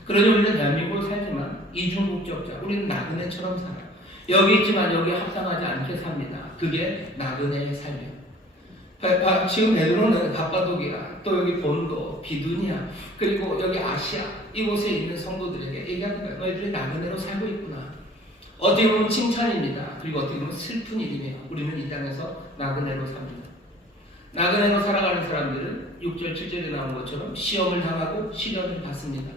그러니 우리는 대한민국을 살지만 이중국적자, 우리는 나그네처럼 살아요. 여기 있지만 여기에 합당하지 않게 삽니다. 그게 나그네의 삶이에요. 지금 베드로는 갑바도기아, 또 여기 본도, 비두니아, 그리고 여기 아시아 이곳에 있는 성도들에게 얘기하는 거예요. 너희들이 나그네로 살고 있구나. 어떻게 보면 칭찬입니다. 그리고 어떻게 보면 슬픈 일이며 우리는 이 땅에서 나그네로 삽니다. 나그네로 살아가는 사람들은 6절, 7절에 나온 것처럼 시험을 당하고 시련을 받습니다.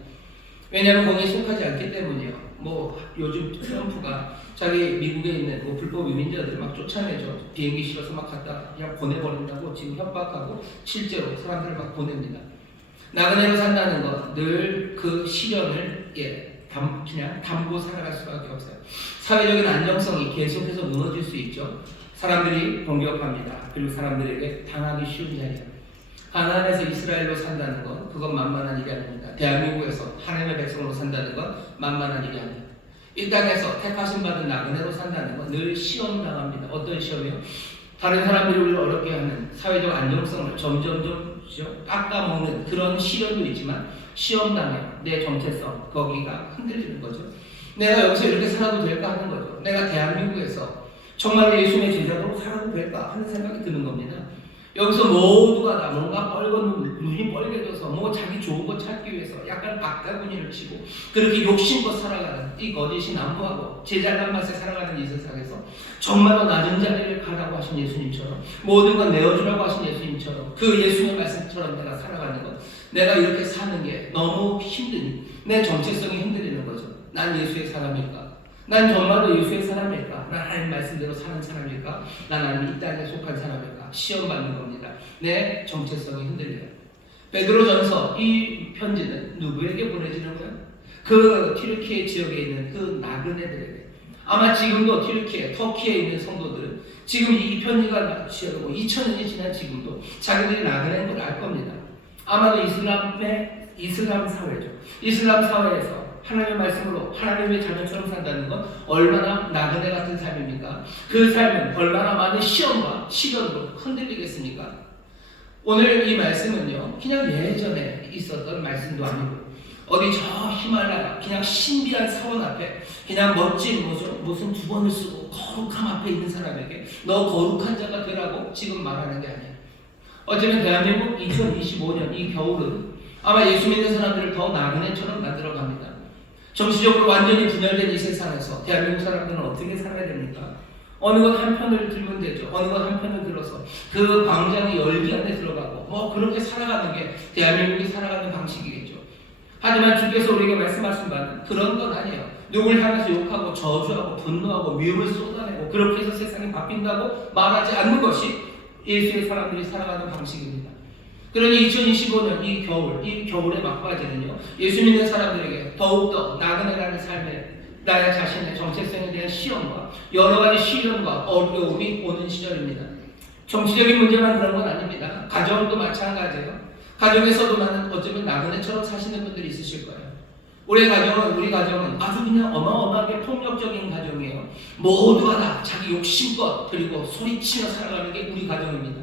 왜냐하면 거기에 속하지 않기 때문이에요. 요즘 트럼프가 자기 미국에 있는 불법 이민자들 막 쫓아내죠. 비행기 실어서 막 갖다 그냥 보내버린다고 지금 협박하고 실제로 사람들을 막 보냅니다. 나그네로 산다는 건 늘 그 시련을 그냥 담고 살아갈 수밖에 없어요. 사회적인 안정성이 계속해서 무너질 수 있죠. 사람들이 공격합니다. 그리고 사람들에게 당하기 쉬운 자리예요. 가나안에서 이스라엘로 산다는 건 그건 만만한 일이 아닙니다. 대한민국에서 하나님의 백성으로 산다는 건 만만한 일이 아닙니다. 이 땅에서 택하심 받은 나그네로 산다는 건 늘 시험 당합니다. 어떤 시험이요? 다른 사람들이 우리를 어렵게 하는 사회적 안정성을 점점점 깎아먹는 그런 시련도 있지만 시험당해요. 내 정체성, 거기가 흔들리는 거죠. 내가 여기서 이렇게 살아도 될까 하는 거죠. 내가 대한민국에서 정말 예수님의 제자로 살아도 될까 하는 생각이 드는 겁니다. 여기서 모두가 다 뭔가 뻘건 눈이 뻘개져서 자기 좋은 거 찾기 위해서 약간 박다구니를 치고 그렇게 욕심껏 살아가는 이 거짓이 난무하고 제잘난 맛에 살아가는 이 세상에서 정말로 낮은 자리를 가라고 하신 예수님처럼 모든 건 내어주라고 하신 예수님처럼 그 예수님의 말씀처럼 내가 살아가는 것, 내가 이렇게 사는 게 너무 힘드니 내 정체성이 흔들리는 거죠. 난 예수의 사람일까? 난 정말로 예수의 사람일까? 난 하나님 말씀대로 사는 사람일까? 난 하나님 이 땅에 속한 사람일까? 시험 받는 겁니다. 내 정체성이 흔들려요. 베드로전서 이 편지는 누구에게 보내지는 거예요? 그 튀르키예 지역에 있는 그 나그네들에게. 아마 지금도 튀르키예, 터키에 있는 성도들은 지금 이 편지가 취하고 2000년이 지난 지금도 자기들이 나그네인 걸 알 겁니다. 아마도 이슬람 사회죠. 이슬람 사회에서 하나님의 말씀으로 하나님의 자녀처럼 산다는 건 얼마나 나그네 같은 삶입니까? 그 삶은 얼마나 많은 시험과 시련으로 흔들리겠습니까? 오늘 이 말씀은요, 그냥 예전에 있었던 말씀도 아니고 어디 저 히말라야 그냥 신비한 사원 앞에 그냥 멋진 무슨 두 번을 쓰고 거룩함 앞에 있는 사람에게 너 거룩한 자가 되라고 지금 말하는 게 아니에요. 어쩌면 대한민국 2025년 이 겨울은 아마 예수 믿는 사람들을 더 나그네처럼 만들어 갑니다. 정치적으로 완전히 분열된 이 세상에서 대한민국 사람들은 어떻게 살아야 됩니까? 어느 것 한편을 들면 되죠. 어느 것 한편을 들어서 그 광장의 열기 안에 들어가고 뭐 그렇게 살아가는 게 대한민국이 살아가는 방식이겠죠. 하지만 주께서 우리에게 말씀하신 바는 그런 건 아니에요. 누굴 향해서 욕하고 저주하고 분노하고 미움을 쏟아내고 그렇게 해서 세상이 바뀐다고 말하지 않는 것이 예수의 사람들이 살아가는 방식입니다. 그러니 2025년 이 겨울의 막바지는요, 예수 믿는 사람들에게 더욱더 나그네라는 삶에 나의 자신의 정체성에 대한 시험과 여러 가지 시련과 어려움이 오는 시절입니다. 정치적인 문제만 그런 건 아닙니다. 가정도 마찬가지예요. 가정에서도 나는 어쩌면 나그네처럼 사시는 분들이 있으실 거예요. 우리 가정은 아주 그냥 어마어마하게 폭력적인 가정이에요. 모두가 다 자기 욕심껏 그리고 소리치며 살아가는 게 우리 가정입니다.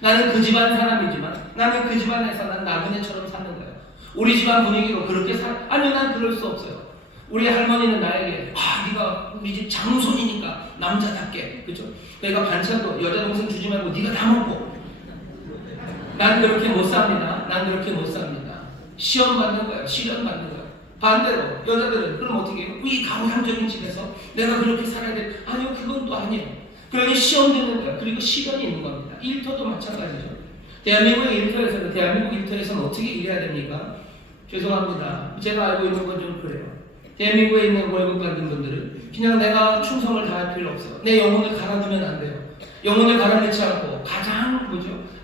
나는 그 집안 사람이지만 나는 그 집안에서 난 나그네처럼 사는 거예요. 우리 집안 분위기로 그렇게 아니 난 그럴 수 없어요. 우리 할머니는 나에게 네가 우리 집 장손이니까 남자답게 그죠? 그러니까 반찬도 여자 동생 주지 말고 네가 다 먹고. 난 그렇게 못 삽니다. 난 그렇게 못 삽니다. 시험 받는 거예요. 시련 받는 거예요. 반대로 여자들은 그럼 어떻게 해요? 이 가부장적인 집에서 내가 그렇게 살아야 돼? 아니요, 그건 또 아니에요. 그러니 시험 되는 거예요. 그리고 시련이 있는 겁니다. 일터도 마찬가지죠. 대한민국 일터에서는 어떻게 일해야 됩니까? 죄송합니다. 제가 알고 있는 건 좀 그래요. 대한민국에 있는 월급 받는 분들은 그냥 내가 충성을 다할 필요 없어요. 내 영혼을 갈아두면 안 돼요. 영혼을 갈아넣지 않고 가장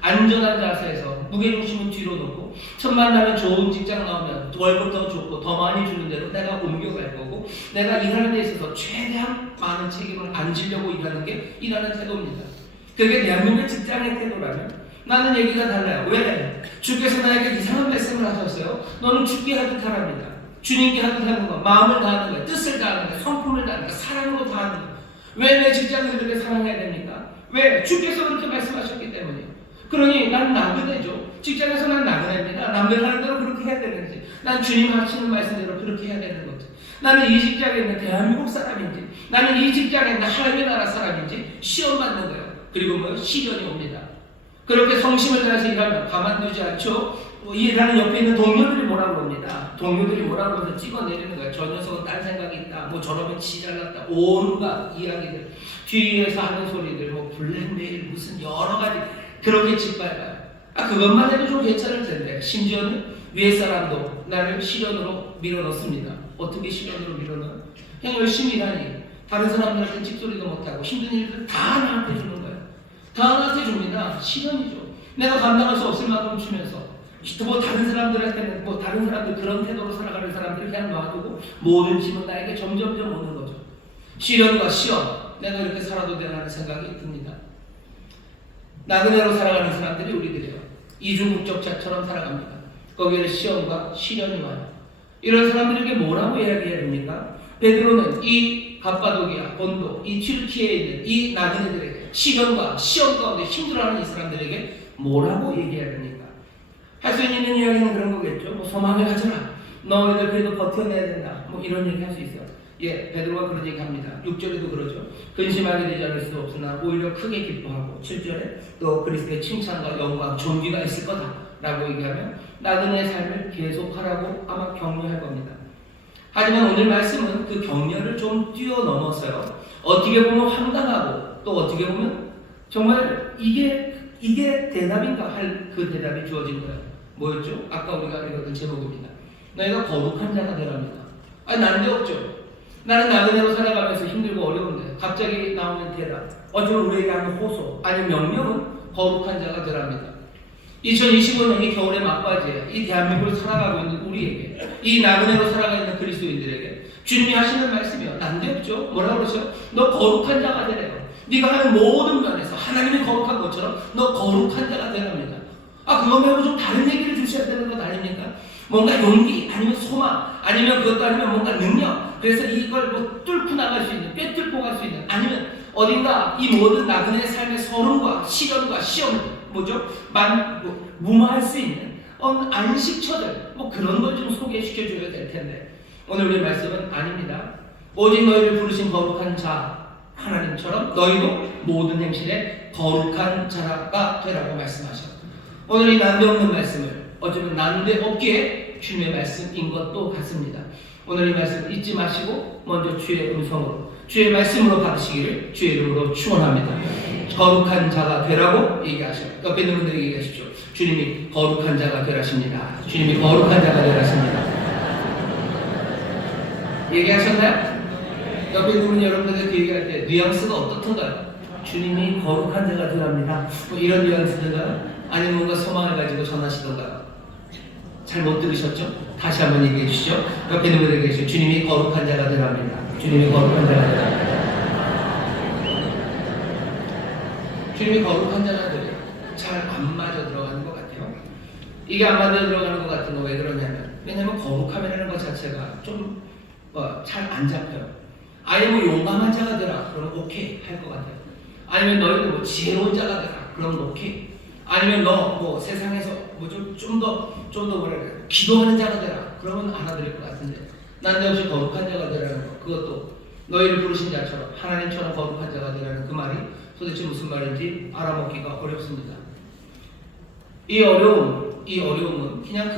안전한 자세에서 무게중심은 뒤로 놓고 천만 나면 좋은 직장 나오면 월급 더 좋고 더 많이 주는 대로 내가 옮겨갈 거고 내가 일하는 데 있어서 최대한 많은 책임을 안 지려고 일하는 태도입니다. 그게 대한민국의 직장의 태도라면 나는 얘기가 달라요. 왜? 주께서 나에게 이상한 말씀을 하셨어요. 너는 죽게 하듯 하랍니다. 주님께 하듯 하는 거, 마음을 다하는 거예요. 뜻을 다하는 거예요. 성품을 다하는 거예요. 사랑으로 다하는 거예요. 왜 내 직장을 그렇게 사랑해야 됩니까? 왜? 주께서 그렇게 말씀하셨기 때문이에요. 그러니 난 나그네죠. 직장에서 난 나그네입니다. 남들 하는 대로 그렇게 해야 되는지, 난 주님 하시는 말씀대로 그렇게 해야 되는 거지. 나는 이 직장에 있는 대한민국 사람인지, 나는 이 직장에 있는 하나님의 나라 사람인지 시험 받는 거예요. 그리고 시련이 옵니다. 그렇게 성심을 다해서 일하면 가만두지 않죠. 일하는 옆에 있는 동료들이 뭐라고 합니다. 동료들이 뭐라고 하면서 찍어내리는 거예요. 저 녀석은 딴 생각이 있다. 저러면 지 잘났다. 온갖 이야기들, 뒤에서 하는 소리들, 블랙메일 무슨 여러 가지 그렇게 짓밟아요. 그것만 해도 좀 괜찮을 텐데 심지어는 위에 사람도 나를 시련으로 밀어넣습니다. 어떻게 시련으로 밀어넣어요? 그냥 열심히 일하니 다른 사람들한테 찍소리도 못하고 힘든 일들 다 나한테 주는 거예요. 다 나한테 줍니다. 시련이죠. 내가 감당할 수 없을 만큼 주면서 다른 사람들한테는 다른 사람들 그런 태도로 살아가는 사람들을 그냥 놔두고 모든 짐은 나에게 점점점 오는 거죠. 시련과 시험, 내가 이렇게 살아도 되라는 생각이 듭니다. 나그네로 살아가는 사람들이 우리들이에요. 이중국적자처럼 살아갑니다. 거기에 시험과 시련이 와요. 이런 사람들에게 뭐라고 이야기해야 됩니까? 베드로는 이 갑바도기아, 본도, 이 튀르키예에 있는 이 나그네들에게 시련과 시험 가운데 힘들어하는 이 사람들에게 뭐라고 얘기해야 됩니까? 할 수 있는 이야기는 그런 거겠죠. 소망을 가져라. 너희들 그래도 버텨내야 된다. 이런 얘기 할 수 있어요. 베드로가 그런 얘기 합니다. 6절에도 그러죠. 근심하게 되지 않을 수 없으나 오히려 크게 기뻐하고 7절에 또 그리스도의 칭찬과 영광, 존귀가 있을 거다 라고 얘기하면 나그네의 삶을 계속하라고 아마 격려할 겁니다. 하지만 오늘 말씀은 그 격려를 좀 뛰어넘어서요. 어떻게 보면 황당하고 또 어떻게 보면 정말 이게 대답인가 할 그 대답이 주어진 거예요. 뭐였죠? 아까 우리가 읽었던 제목입니다. 너희가 거룩한 자가 되랍니다. 난데없죠. 나는 나그네로 살아가면서 힘들고 어려운데 갑자기 나오는 대답, 어쩌면 우리에게 하는 호소, 아니 명령은 거룩한 자가 되랍니다. 2025년이 겨울의 막바지에 이 대한민국을 살아가고 있는 우리에게, 이 나그네로 살아가 있는 그리스도인들에게 주님이 하시는 말씀이요. 난데없죠. 뭐라고 그러죠? 너 거룩한 자가 되래요. 네가 하는 모든 면에서 하나님이 거룩한 것처럼 너 거룩한 자가 되랍니다. 그거 말고 좀 다른 얘기를 주셔야 되는 것 아닙니까? 뭔가 용기, 아니면 소망, 아니면 그것도 아니면 뭔가 능력, 그래서 이걸 뚫고 나갈 수 있는, 꿰뚫고 갈 수 있는, 아니면 어딘가 이 모든 나그네의 삶의 서름과 시련과 시험, 무마할 수 있는 안식처들 뭐 그런 걸 좀 소개시켜줘야 될 텐데 오늘 우리 말씀은 아닙니다. 오직 너희를 부르신 거룩한 자 하나님처럼 너희도 모든 행실에 거룩한 자가 되라고 말씀하셨습니다. 오늘 이 난데없는 말씀을 어쩌면 난데없기에 주님의 말씀인 것도 같습니다. 오늘 이 말씀을 잊지 마시고 먼저 주의 음성으로 주의 말씀으로 받으시기를 주의 이름으로 축원합니다. 거룩한 자가 되라고 얘기하셔요. 옆에 있는 분들에게 얘기하십시오. 주님이 거룩한 자가 되라십니다. 주님이 거룩한 자가 되라십니다. 얘기하셨나요? 옆에 있는 분 여러분들에게 그 얘기할 때 뉘앙스가 어떻던가요? 주님이 거룩한 자가 되랍니다. 뭐 이런 뉘앙스인가요? 아니면 뭔가 소망을 가지고 전하시던가요? 잘 못 들으셨죠? 다시 한번 얘기해 주시죠. 옆에 있는 분에게 계시죠. 주님이 거룩한 자가 되랍니다. 주님이 거룩한 자가 되랍니다. 주님이 거룩한 자가 되려 잘 안 맞아 들어가는 것 같아요. 이게 안 맞아 들어가는 것 같은 거 왜 그러냐면 왜냐면 거룩함이라는 것 자체가 좀 잘 안 잡혀요. 아예 뭐 용감한 자가 되라 그러면 오케이 할 것 같아요. 아니면 너희도 뭐 지혜로운 자가 되라 그러면 오케이. 아니면 너 뭐 세상에서 뭐 좀 더 뭐랄까 기도하는 자가 되라 그러면 알아들을 것 같은데 난데없이 거룩한 자가 되라는 거 그것도 너희를 부르신 자처럼 하나님처럼 거룩한 자가 되라는 그 말이 도대체 무슨 말인지 알아먹기가 어렵습니다. 이 어려움은 그냥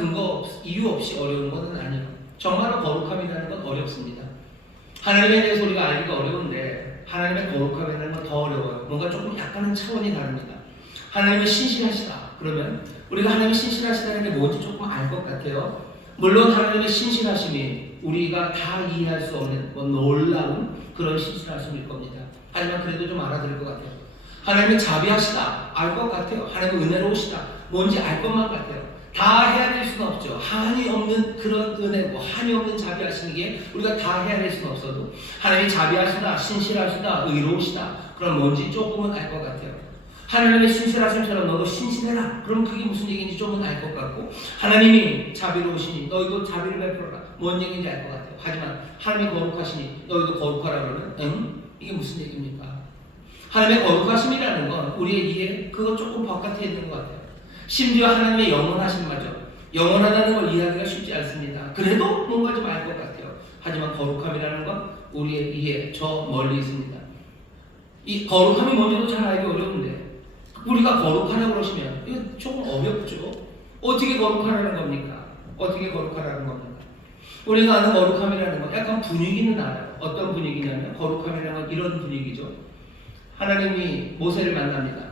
이유 없이 어려운 것은 아니에요. 정말로 거룩함이라는 건 어렵습니다. 하나님에 대해서 우리가 알기가 어려운데 하나님의 거룩함이라는 건 더 어려워요. 뭔가 조금 약간은 차원이 다릅니다. 하나님은 신실하시다. 그러면 우리가 하나님이 신실하시다는 게 뭔지 조금 알 것 같아요. 물론 하나님의 신실하심이 우리가 다 이해할 수 없는 뭐 놀라운 그런 신실하심일 겁니다. 하지만 그래도 좀 알아들을 것 같아요. 하나님은 자비하시다. 알 것 같아요. 하나님은 은혜로우시다. 뭔지 알 것만 같아요. 다 헤아릴 수는 없죠. 한이 없는 그런 은혜고 한이 없는 자비하시기에 우리가 다 헤아릴 수는 없어도 하나님이 자비하시다, 신실하시다, 의로우시다. 그럼 뭔지 조금은 알 것 같아요. 하나님의 신실하심처럼 너도 신실해라. 그럼 그게 무슨 얘기인지 조금은 알 것 같고 하나님이 자비로우시니 너희도 자비를 베풀어라. 뭔 얘기인지 알 것 같아요. 하지만 하나님이 거룩하시니 너희도 거룩하라 그러면 이게 무슨 얘기입니까? 하나님의 거룩하심이라는 건 우리의 이해 그거 조금 바깥에 있는 것 같아요. 심지어 하나님의 영원하심마저 영원하다는 걸 이해하기가 쉽지 않습니다. 그래도 뭔가 좀 알 것 같아요. 하지만 거룩함이라는 건 우리의 이해 저 멀리 있습니다. 이 거룩함이 뭔지도 잘 알기 어려운데 우리가 거룩하라고 그러시면 이거 조금 어렵죠. 어떻게 거룩하라는 겁니까? 어떻게 거룩하라는 겁니까? 우리가 아는 거룩함이라는 건 약간 분위기는 알아요. 어떤 분위기냐면 거룩함이라는 건 이런 분위기죠. 하나님이 모세를 만납니다.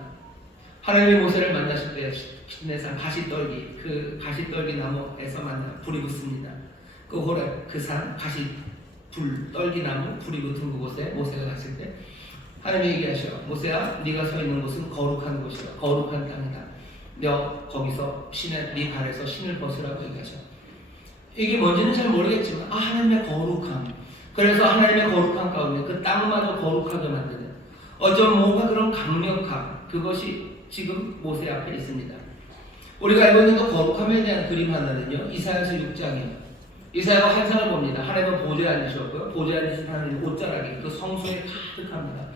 하나님이 모세를 만나실 때 시내산 가시떨기 그 가시떨기 나무에서 만나 불이 붙습니다. 그 호렙 그 산 가시불 떨기 나무 불이 붙은 그곳에 모세가 갔을 때 하나님이 얘기하셔. 모세야 네가 서 있는 곳은 거룩한 곳이다. 거룩한 땅이다. 너 거기서 네 발에서 신을 벗으라고 얘기하셔. 이게 뭔지는 잘 모르겠지만 하나님의 거룩함. 그래서 하나님의 거룩함 가운데 그 땅마저 거룩하게 만드는 어쩌면 뭔가 그런 강력함 그것이 지금 모세 앞에 있습니다. 우리가 알고 있는 그 거룩함에 대한 그림 하나는요. 이사야서 6장이에요. 이사야가 환상을 봅니다. 하나님은 보좌에 앉으셨고요. 보좌에 앉으신 하나님 옷자락이 그 성소에 가득합니다.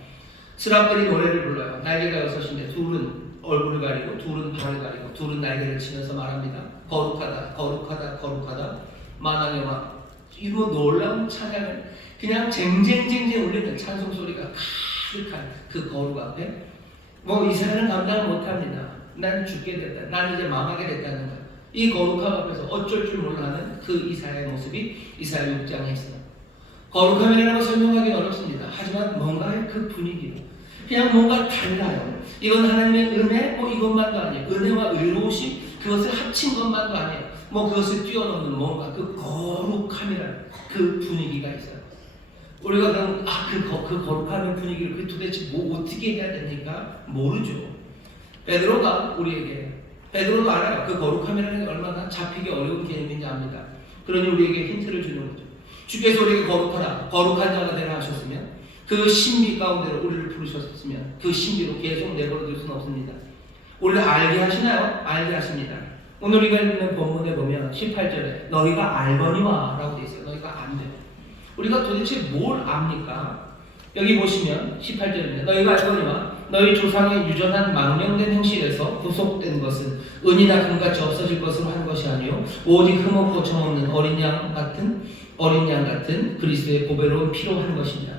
스랍들이 노래를 불러요. 날개가 6인데 둘은 얼굴을 가리고 둘은 발을 가리고 둘은 날개를 치면서 말합니다. 거룩하다 거룩하다 거룩하다 만왕의 왕. 이거 놀라운 찬양을 그냥 쟁쟁쟁쟁 울리는 찬송 소리가 가득한 그 거룩 앞에 뭐 이스라엘은 감당을 못합니다. 나는 죽게 됐다. 나는 이제 망하게 됐다는 거야. 이 거룩함 앞에서 어쩔 줄 몰라하는 그 이사야의 모습이 이사야 6장에 있어요. 거룩함이라는 걸 설명하기는 어렵습니다. 하지만 뭔가의 그 분위기로 그냥 뭔가 달라요. 이건 하나님의 은혜 뭐 이것만도 아니에요. 은혜와 의로우심 그것을 합친 것만도 아니에요. 뭐 그것을 뛰어넘는 뭔가 그 거룩함이라는 그 분위기가 있어요. 우리가 그럼 그 거룩함의 분위기를 그 도대체 뭐 어떻게 해야 됩니까? 모르죠. 베드로가 우리에게 베드로도 알아요. 그 거룩함이라는 게 얼마나 잡히기 어려운 개념인지 압니다. 그러니 우리에게 힌트를 주는 거죠. 주께서 우리에게 거룩하다, 거룩한 자가 되라 하셨으면 그 신비 가운데로 우리를 부르셨으면 그 신비로 계속 내버려둘 수는 없습니다. 우리를 알게 하시나요? 알게 하십니다. 오늘 우리가 읽는 본문에 보면 18절에 너희가 알거니와 라고 되어 있어요. 너희가 안돼요. 우리가 도대체 뭘 압니까? 여기 보시면 18절입니다. 너희가 알거니와 너희 조상의 유전한 망령된 행실에서 구속된 것은 은이나 금같이 없어질 것으로 한 것이 아니요 오직 흠없고 정없는 어린 양 같은 그리스도의 보배로운 피로 한 것입니다.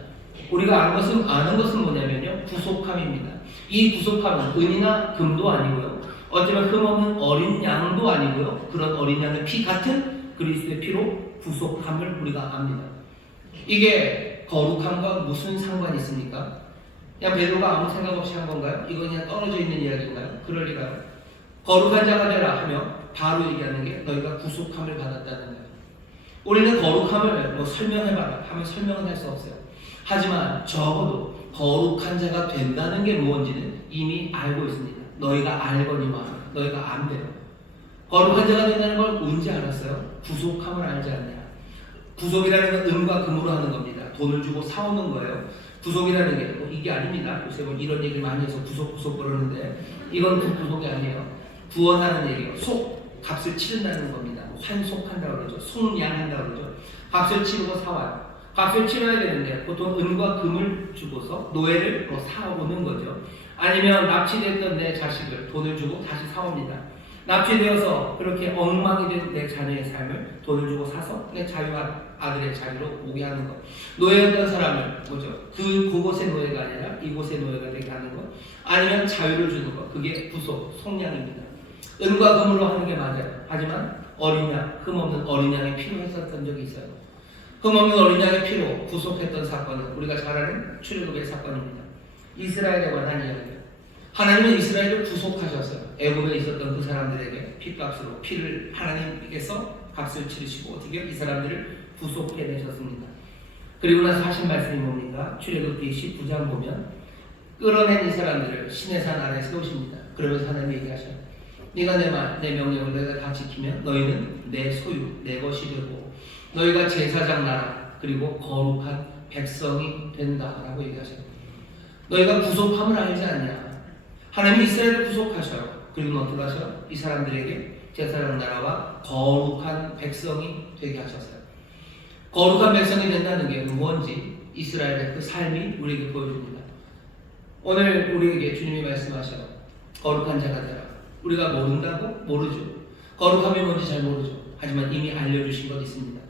우리가 아는 것은 뭐냐면요, 구속함입니다. 이 구속함은 은이나 금도 아니고요, 어쩌면 흠없는 어린 양도 아니고요, 그런 어린 양의 피 같은 그리스도의 피로 구속함을 우리가 압니다. 이게 거룩함과 무슨 상관이 있습니까? 그냥 베드로가 아무 생각 없이 한 건가요? 이건 그냥 떨어져 있는 이야기인가요? 그럴 리가요? 거룩한 자가 되라 하며 바로 얘기하는 게 너희가 구속함을 받았다는 거예요. 우리는 거룩함을 설명해봐라 하면 설명은 할 수 없어요. 하지만 적어도 거룩한 자가 된다는 게 무엇인지는 이미 알고 있습니다. 너희가 알거니와 너희가 안 돼요. 거룩한 자가 된다는 걸 언제 알았어요? 구속함을 알지 않냐. 구속이라는 건 은과 금으로 하는 겁니다. 돈을 주고 사오는 거예요. 구속이라는 게 이게 아닙니다. 요새 이런 얘기를 많이 해서 구속 그러는데 이건 그 구속이 아니에요. 구원하는 얘기예요. 값을 치른다는 겁니다. 환속한다고 그러죠. 속량한다고 그러죠. 값을 치르고 사와요. 값을 치러야 되는데 보통 은과 금을 주고서 노예를 사오는 거죠. 아니면 납치됐던 내 자식을 돈을 주고 다시 사옵니다. 납치되어서 그렇게 엉망이 된 내 자녀의 삶을 돈을 주고 사서 내 아들의 자리로 오게 하는 것. 노예였던 사람을 그곳의 노예가 아니라 이곳의 노예가 되게 하는 것. 아니면 자유를 주는 것. 그게 구속, 속량입니다. 은과 금으로 하는 게 맞아요. 하지만 어린 양, 흠없는 어린 양이 필요했었던 적이 있어요. 흠없는 어린 양의 피로 구속했던 사건은 우리가 잘 아는 출애굽의 사건입니다. 이스라엘에 관한 이야기예요. 하나님은 이스라엘을 구속하셨어요. 애굽에 있었던 그 사람들에게 피값으로 피를 하나님께서 값을 치르시고 어떻게 이 사람들을 구속해내셨습니다. 그리고 나서 하신 말씀이 뭡니까? 출애굽기 19장 보면 끌어낸 이 사람들을 시내산 아래 세우십니다. 그러면서 하나님 얘기하셔요. 네가 내 명령을 너희가 다 지키면 너희는 내 소유, 내 것이 되고 너희가 제사장 나라 그리고 거룩한 백성이 된다라고 얘기하셔요. 너희가 구속함을 알지 않냐? 하나님이 이스라엘을 구속하셔요. 그리고 어떻게 하셔요? 이 사람들에게 제사장 나라와 거룩한 백성이 되게 하셨어요. 거룩한 백성이 된다는 게 뭔지 이스라엘의 그 삶이 우리에게 보여줍니다. 오늘 우리에게 주님이 말씀하셔요. 거룩한 자가 되라. 우리가 모른다고? 모르죠. 거룩함이 뭔지 잘 모르죠. 하지만 이미 알려주신 것 있습니다.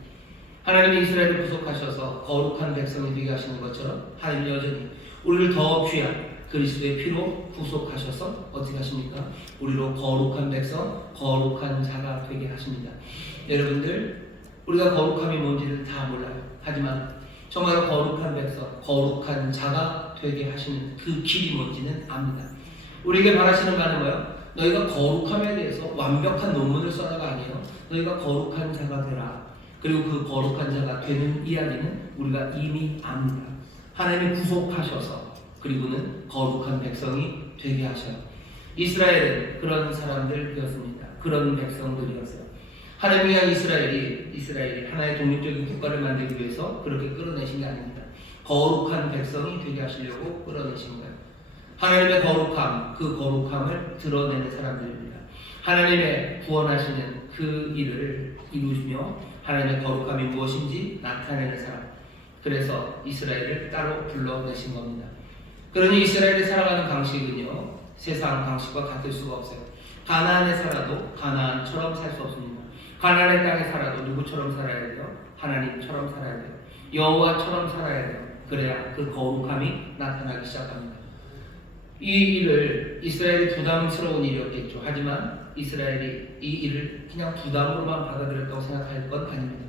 하나님이 이스라엘을 구속하셔서 거룩한 백성이 되게 하시는 것처럼 하나님이 여전히 우리를 더 귀한 그리스도의 피로 구속하셔서 어떻게 하십니까? 우리로 거룩한 백성, 거룩한 자가 되게 하십니다. 여러분들, 우리가 거룩함이 뭔지를 다 몰라요. 하지만 정말 거룩한 백성, 거룩한 자가 되게 하시는 그 길이 뭔지는 압니다. 우리에게 바라시는 바는 뭐예요? 너희가 거룩함에 대해서 완벽한 논문을 써라가 아니에요. 너희가 거룩한 자가 되라. 그리고 그 거룩한 자가 되는 이야기는 우리가 이미 압니다. 하나님이 구속하셔서 그리고는 거룩한 백성이 되게 하셔요. 이스라엘은 그런 사람들이었습니다. 그런 백성들이었어요. 하나님이 그냥 이스라엘이 하나의 독립적인 국가를 만들기 위해서 그렇게 끌어내신 게 아닙니다. 거룩한 백성이 되게 하시려고 끌어내신 거예요. 하나님의 거룩함, 그 거룩함을 드러내는 사람들입니다. 하나님의 구원하시는 그 일을 이루시며 하나님의 거룩함이 무엇인지 나타내는 사람. 그래서 이스라엘을 따로 불러내신 겁니다. 그러니 이스라엘이 살아가는 방식은요, 세상 방식과 같을 수가 없어요. 가나안에 살아도 가나안처럼 살 수 없습니다. 가나안의 땅에 살아도 누구처럼 살아야 돼요? 하나님처럼 살아야 돼요. 여호와처럼 살아야 돼요. 그래야 그 거룩함이 나타나기 시작합니다. 이 일을 이스라엘이 부담스러운 일이었겠죠. 하지만 이스라엘이 이 일을 그냥 부담으로만 받아들였다고 생각할 건 아닙니다.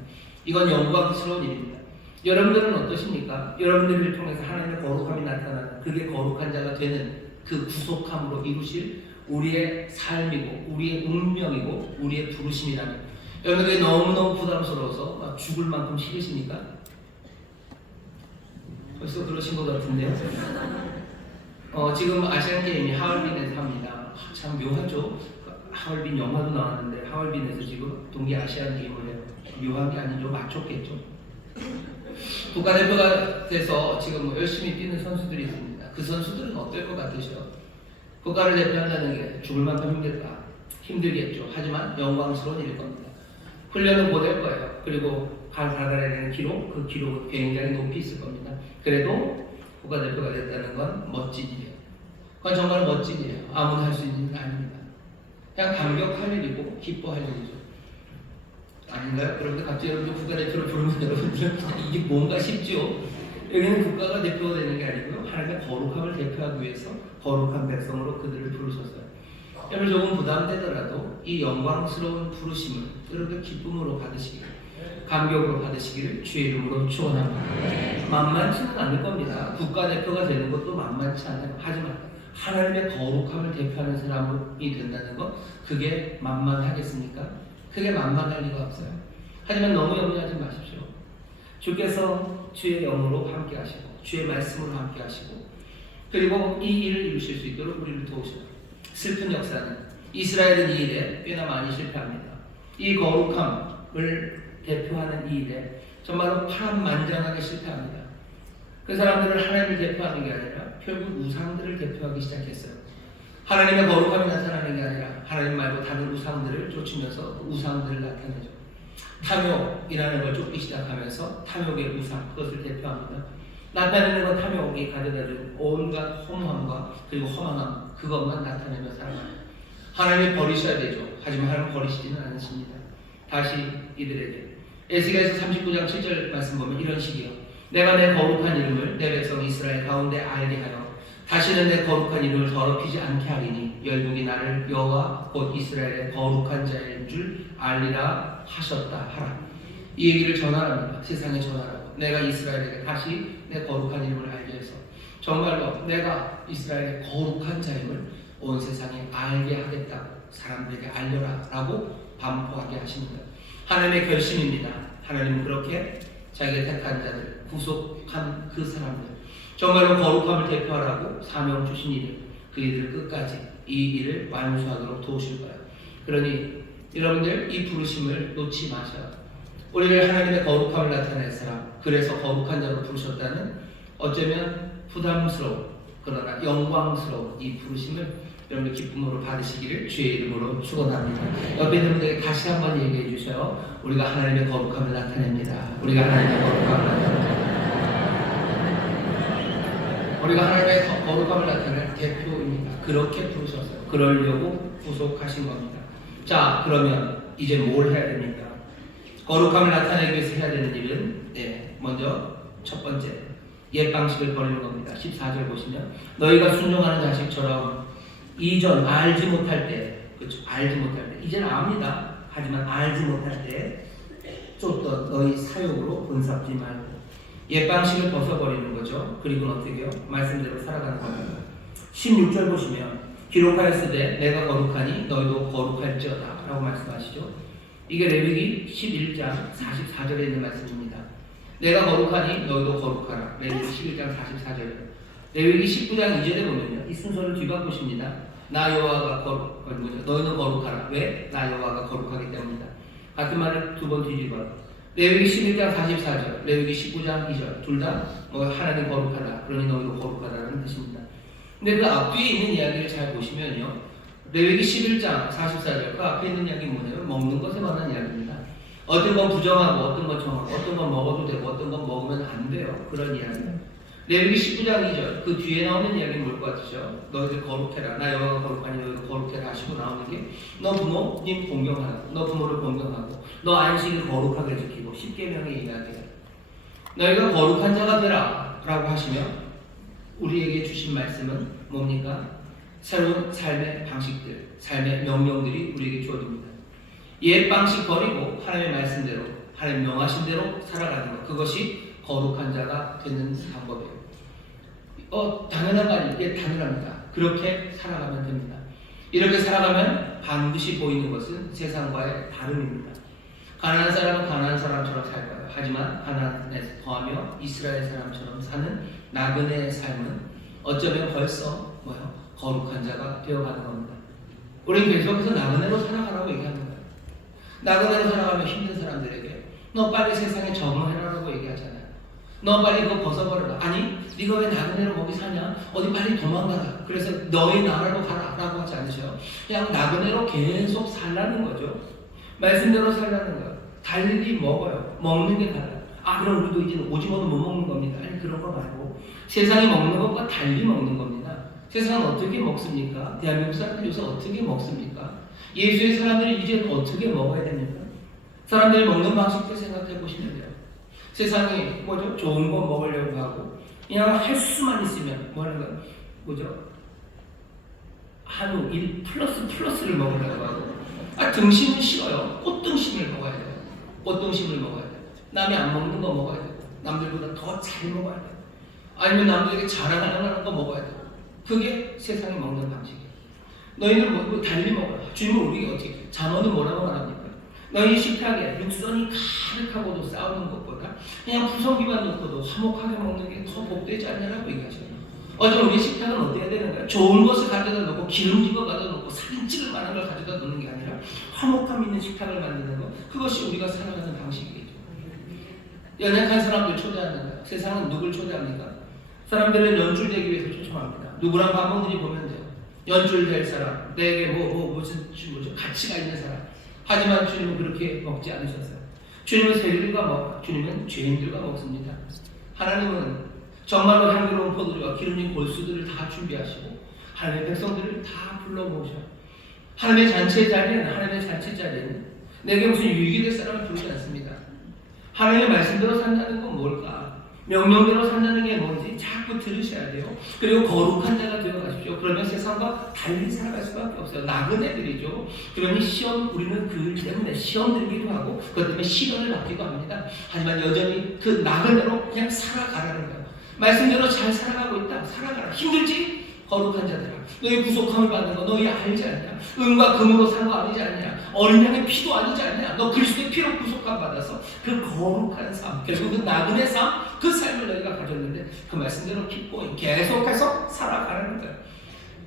이건 영광스러운 일입니다. 여러분들은 어떠십니까? 여러분들을 통해서 하나님의 거룩함이 나타나는 그게 거룩한 자가 되는 그 구속함으로 이루실 우리의 삶이고 우리의 운명이고 우리의 부르심이라면 여러분들이 너무너무 부담스러워서 막 죽을 만큼 싫으십니까? 벌써 그러신 것 같은데요. 지금 아시안게임이 하얼빈에서 합니다. 참 묘하죠? 하얼빈 영화도 나왔는데 하얼빈에서 지금 동계 아시안게임을 해요. 묘한 게 아니죠. 맞췄겠죠. 국가대표가 돼서 지금 열심히 뛰는 선수들이 있습니다. 그 선수들은 어떨 것 같으세요? 국가를 대표한다는 게 죽을 만큼 힘들다. 힘들겠죠. 하지만 영광스러운 일일 겁니다. 훈련은 못할 거예요. 그리고 달아야 되는 기록, 그 기록은 굉장히 높이 있을 겁니다. 그래도 국가대표가 됐다는 건 멋진 일이에요. 그건 정말 멋진 일이에요. 아무나 할 수 있는 일 아닙니다. 그냥 감격할 일이고 기뻐할 일이죠. 아닌가요? 여러분들 갑자기 여러분들 국가대표를 부르면 여러분들은 이게 뭔가 싶죠? 여기는 국가가 대표가 되는 게 아니고요. 하나님의 거룩함을 대표하기 위해서 거룩한 백성으로 그들을 부르셨어요. 여러분 조금 부담되더라도 이 영광스러운 부르심을 여러분들 기쁨으로 받으시기를, 감격으로 받으시기를 주의 이름으로 축원합니다. 만만치는 않을 겁니다. 국가대표가 되는 것도 만만치 않아요. 하지만 하나님의 거룩함을 대표하는 사람이 된다는 것, 그게 만만하겠습니까? 그게 만만할 리가 없어요. 하지만 너무 염려하지 마십시오. 주께서 주의 영으로 함께 하시고 주의 말씀으로 함께 하시고 그리고 이 일을 이루실 수 있도록 우리를 도우셔요. 슬픈 역사는 이스라엘은 이 일에 꽤나 많이 실패합니다. 이 거룩함을 대표하는 이 일에 정말로 파란만장하게 실패합니다. 그 사람들은 하나님을 대표하는 게 아니라 결국 우상들을 대표하기 시작했어요. 하나님의 거룩함이 나타나는 게 아니라 하나님 말고 다른 우상들을 쫓으면서 우상들을 나타내죠. 탐욕이라는 걸 쫓기 시작하면서 탐욕의 우상, 그것을 대표합니다. 나타내는 건 탐욕이 가져다준 온갖 허무함과 그리고 허망함, 그것만 나타내며 살아갑니다. 하나님이 버리셔야 되죠. 하지만 하나님 버리시지는 않으십니다. 다시 이들에게 에스겔서 39장 7절 말씀 보면 이런 식이요. 내가 내 거룩한 이름을 내 백성 이스라엘 가운데 알게 하여 다시는 내 거룩한 이름을 더럽히지 않게 하리니 열국이 나를 여호와 곧 이스라엘의 거룩한 자인 줄 알리라 하셨다 하라. 이 얘기를 전하랍니다. 세상에 전하라고. 내가 이스라엘에게 다시 내 거룩한 이름을 알게 해서 정말로 내가 이스라엘의 거룩한 자임을 온 세상에 알게 하겠다고 사람들에게 알려라 라고 반포하게 하십니다. 하나님의 결심입니다. 하나님은 그렇게 자기가 택한 자들, 구속한 그 사람들, 정말로 거룩함을 대표하라고 사명 주신 이들, 그 이들을 끝까지 이 일을 완수하도록 도우실 거예요. 그러니 여러분들 이 부르심을 놓지 마셔요. 우리를 하나님의 거룩함을 나타낼 사람, 그래서 거룩한 자로 부르셨다는 어쩌면 부담스러운 그러나 영광스러운 이 부르심을 여러분들 기쁨으로 받으시기를 주의 이름으로 축원합니다. 옆에 있는 분들에게 다시 한번 얘기해 주셔요. 우리가 하나님의 거룩함을 나타냅니다. 우리가 하나님의 거룩함을 나타냅니다. 우리가 하나님의 거룩함을 나타낼 대표입니다. 그렇게 부르셨어요. 그러려고 구속하신 겁니다. 자, 그러면 이제 뭘 해야 됩니까? 거룩함을 나타내기 위해서 해야 되는 일은 먼저 첫 번째 옛 방식을 버리는 겁니다. 14절 보시면 너희가 순종하는 자식처럼 이전 알지 못할 때, 그렇죠? 알지 못할 때 이제는 압니다. 하지만 알지 못할 때 쫓던 너희 사욕으로 본삽지 말고 옛 방식을 벗어버리는 거죠. 그리고 어떻게 해요? 말씀대로 살아가는 겁니다. 16절 보시면 기록하였으되 내가 거룩하니 너희도 거룩할지어다 라고 말씀하시죠. 이게 레위기 11장 44절에 있는 말씀입니다. 내가 거룩하니 너희도 거룩하라. 레위기 11장 44절. 레위기 19장 2절에 보면요, 이 순서를 뒤바꾸십니다. 나 여호와가 너희는 거룩하라. 왜? 나 여호와가 거룩하기 때문이다. 같은 말을 두 번 뒤집어요. 레위기 11장 44절, 레위기 19장 2절 둘 다 하나님 거룩하다. 그러니 너희도 거룩하다는 뜻입니다. 근데 그 앞뒤에 있는 이야기를 잘 보시면요, 레위기 11장 44절 그 앞에 있는 이야기는 뭐냐면 먹는 것에 관한 이야기입니다. 어떤 건 부정하고 어떤 건 정하고 어떤 건 먹어도 되고 어떤 건 먹으면 안 돼요. 그런 이야기예요. 레위기 19장 2절 그 뒤에 나오는 이야기는 뭘 것 같으죠? 너희들 거룩해라. 나 여호와가 거룩하니 너희도 거룩해라 하시고 나오는 게 너 부모님 공경하고 너 부모를 공경하고 너 안식을 거룩하게 지키고 10계명의 이야기예요. 너희가 거룩한 자가 되라 라고 하시면 우리에게 주신 말씀은 뭡니까? 새로운 삶의 방식들, 삶의 명령들이 우리에게 주어집니다. 옛 방식 버리고 하나님의 말씀대로, 하나님 명하신 대로 살아가는 것, 그것이 거룩한 자가 되는 방법이에요. 당연한 거 아니에요? 예, 당연합니다. 그렇게 살아가면 됩니다. 이렇게 살아가면 반드시 보이는 것은 세상과의 다름입니다. 가난한 사람은 가난한 사람처럼 살 거예요. 하지만 가난에 거하며 이스라엘 사람처럼 사는 나그네의 삶은 어쩌면 벌써 거룩한 자가 되어가는 겁니다. 우리는 계속해서 나그네로 살아가라고 얘기하는 거예요. 나그네로 살아가면 힘든 사람들에게 너 빨리 세상에 적응해라라고 얘기하잖아요. 너 빨리 그거 벗어버려라. 아니, 네가 왜 나그네로 거기 사냐? 어디 빨리 도망가라. 그래서 너희 나라로 가라 라고 하지 않으셔요. 그냥 나그네로 계속 살라는 거죠. 말씀대로 살라는 거예요. 달리 먹어요. 먹는 게 달라요. 그럼 우리도 이제 오징어도 못 먹는 겁니다. 아니, 그런 거 말고 세상이 먹는 것과 달리 먹는 겁니다. 세상은 어떻게 먹습니까? 대한민국 사람들이 요새 어떻게 먹습니까? 예수의 사람들이 이제 어떻게 먹어야 됩니까? 사람들이 먹는 방식도 생각해 보시면 돼요. 세상이 뭐죠? 좋은 거 먹으려고 하고 그냥 할 수만 있으면 뭐 하는 건 뭐죠? 한우 1 플러스를 먹으려고 하고 등심은 싫어요. 꽃등심을 먹어야 돼요. 꽃등심을 먹어야 돼요. 남이 안 먹는 거 먹어야 돼요. 남들보다 더 잘 먹어야 돼요. 아니면 남들에게 자랑하는 거 먹어야 돼요. 그게 세상이 먹는 방식이에요. 너희는 뭐 달리 먹어라. 주님은 우리가 어떻게 잠언은 뭐라고 말합니까? 너희 식탁에 육선이 가득하고도 싸우는 것보다 그냥 구성기만 놓고도 화목하게 먹는 게 더 복되지 않냐라고 얘기하죠. 어제 우리 식탁은 어때야 되는가? 좋은 것을 가져다 놓고 기름진 거 가져다 놓고 사진 찍을 만한 걸 가져다 놓는 게 아니라 화목함 있는 식탁을 만드는 것, 그것이 우리가 살아가는 방식이죠. 연약한 사람들 초대하는 거야. 세상은 누굴 초대합니까? 사람들은 연줄되기 위해서 초청합니다. 누구랑 밥 먹는지 보면 돼요. 연줄될 사람, 내게 무슨 가치가 있는 사람. 하지만 주님은 그렇게 먹지 않으셨어요. 주님은 세리들과 먹어. 주님은 죄인들과 먹습니다. 하나님은 정말로 향기로운 포도주와 기름진 골수들을 다 준비하시고 하나님의 백성들을 다 불러 모으셔. 하나님의 잔치의 자리에는 내게 무슨 유익이 될 사람을 부르지 않습니다. 하나님의 말씀대로 산다는 건 뭘까? 명령대로 산다는 게 뭔지 자꾸 들으셔야 돼요. 그리고 거룩한 자가 되어 가십시오. 그러면 세상과 달리 살아갈 수밖에 없어요. 나그네들이죠. 그러니 우리는 그 때문에 시험 들기도 하고 그것 때문에 시련을 받기도 합니다. 하지만 여전히 그 나그네로 그냥 살아가라는 거예요. 말씀대로 잘 살아가고 있다. 살아가라. 힘들지? 거룩한 자들아, 너희 구속함을 받는 거 너희 알지 않냐? 은과 금으로 산 거 아니지 않냐? 어린 양의 피도 아니지 않냐? 너 그리스도의 피로 구속함 받아서 그 거룩한 삶, 결국 그 나그네 삶, 그 삶을 너희가 가졌는데 그 말씀대로 기뻐 계속해서 살아가라는 거예요.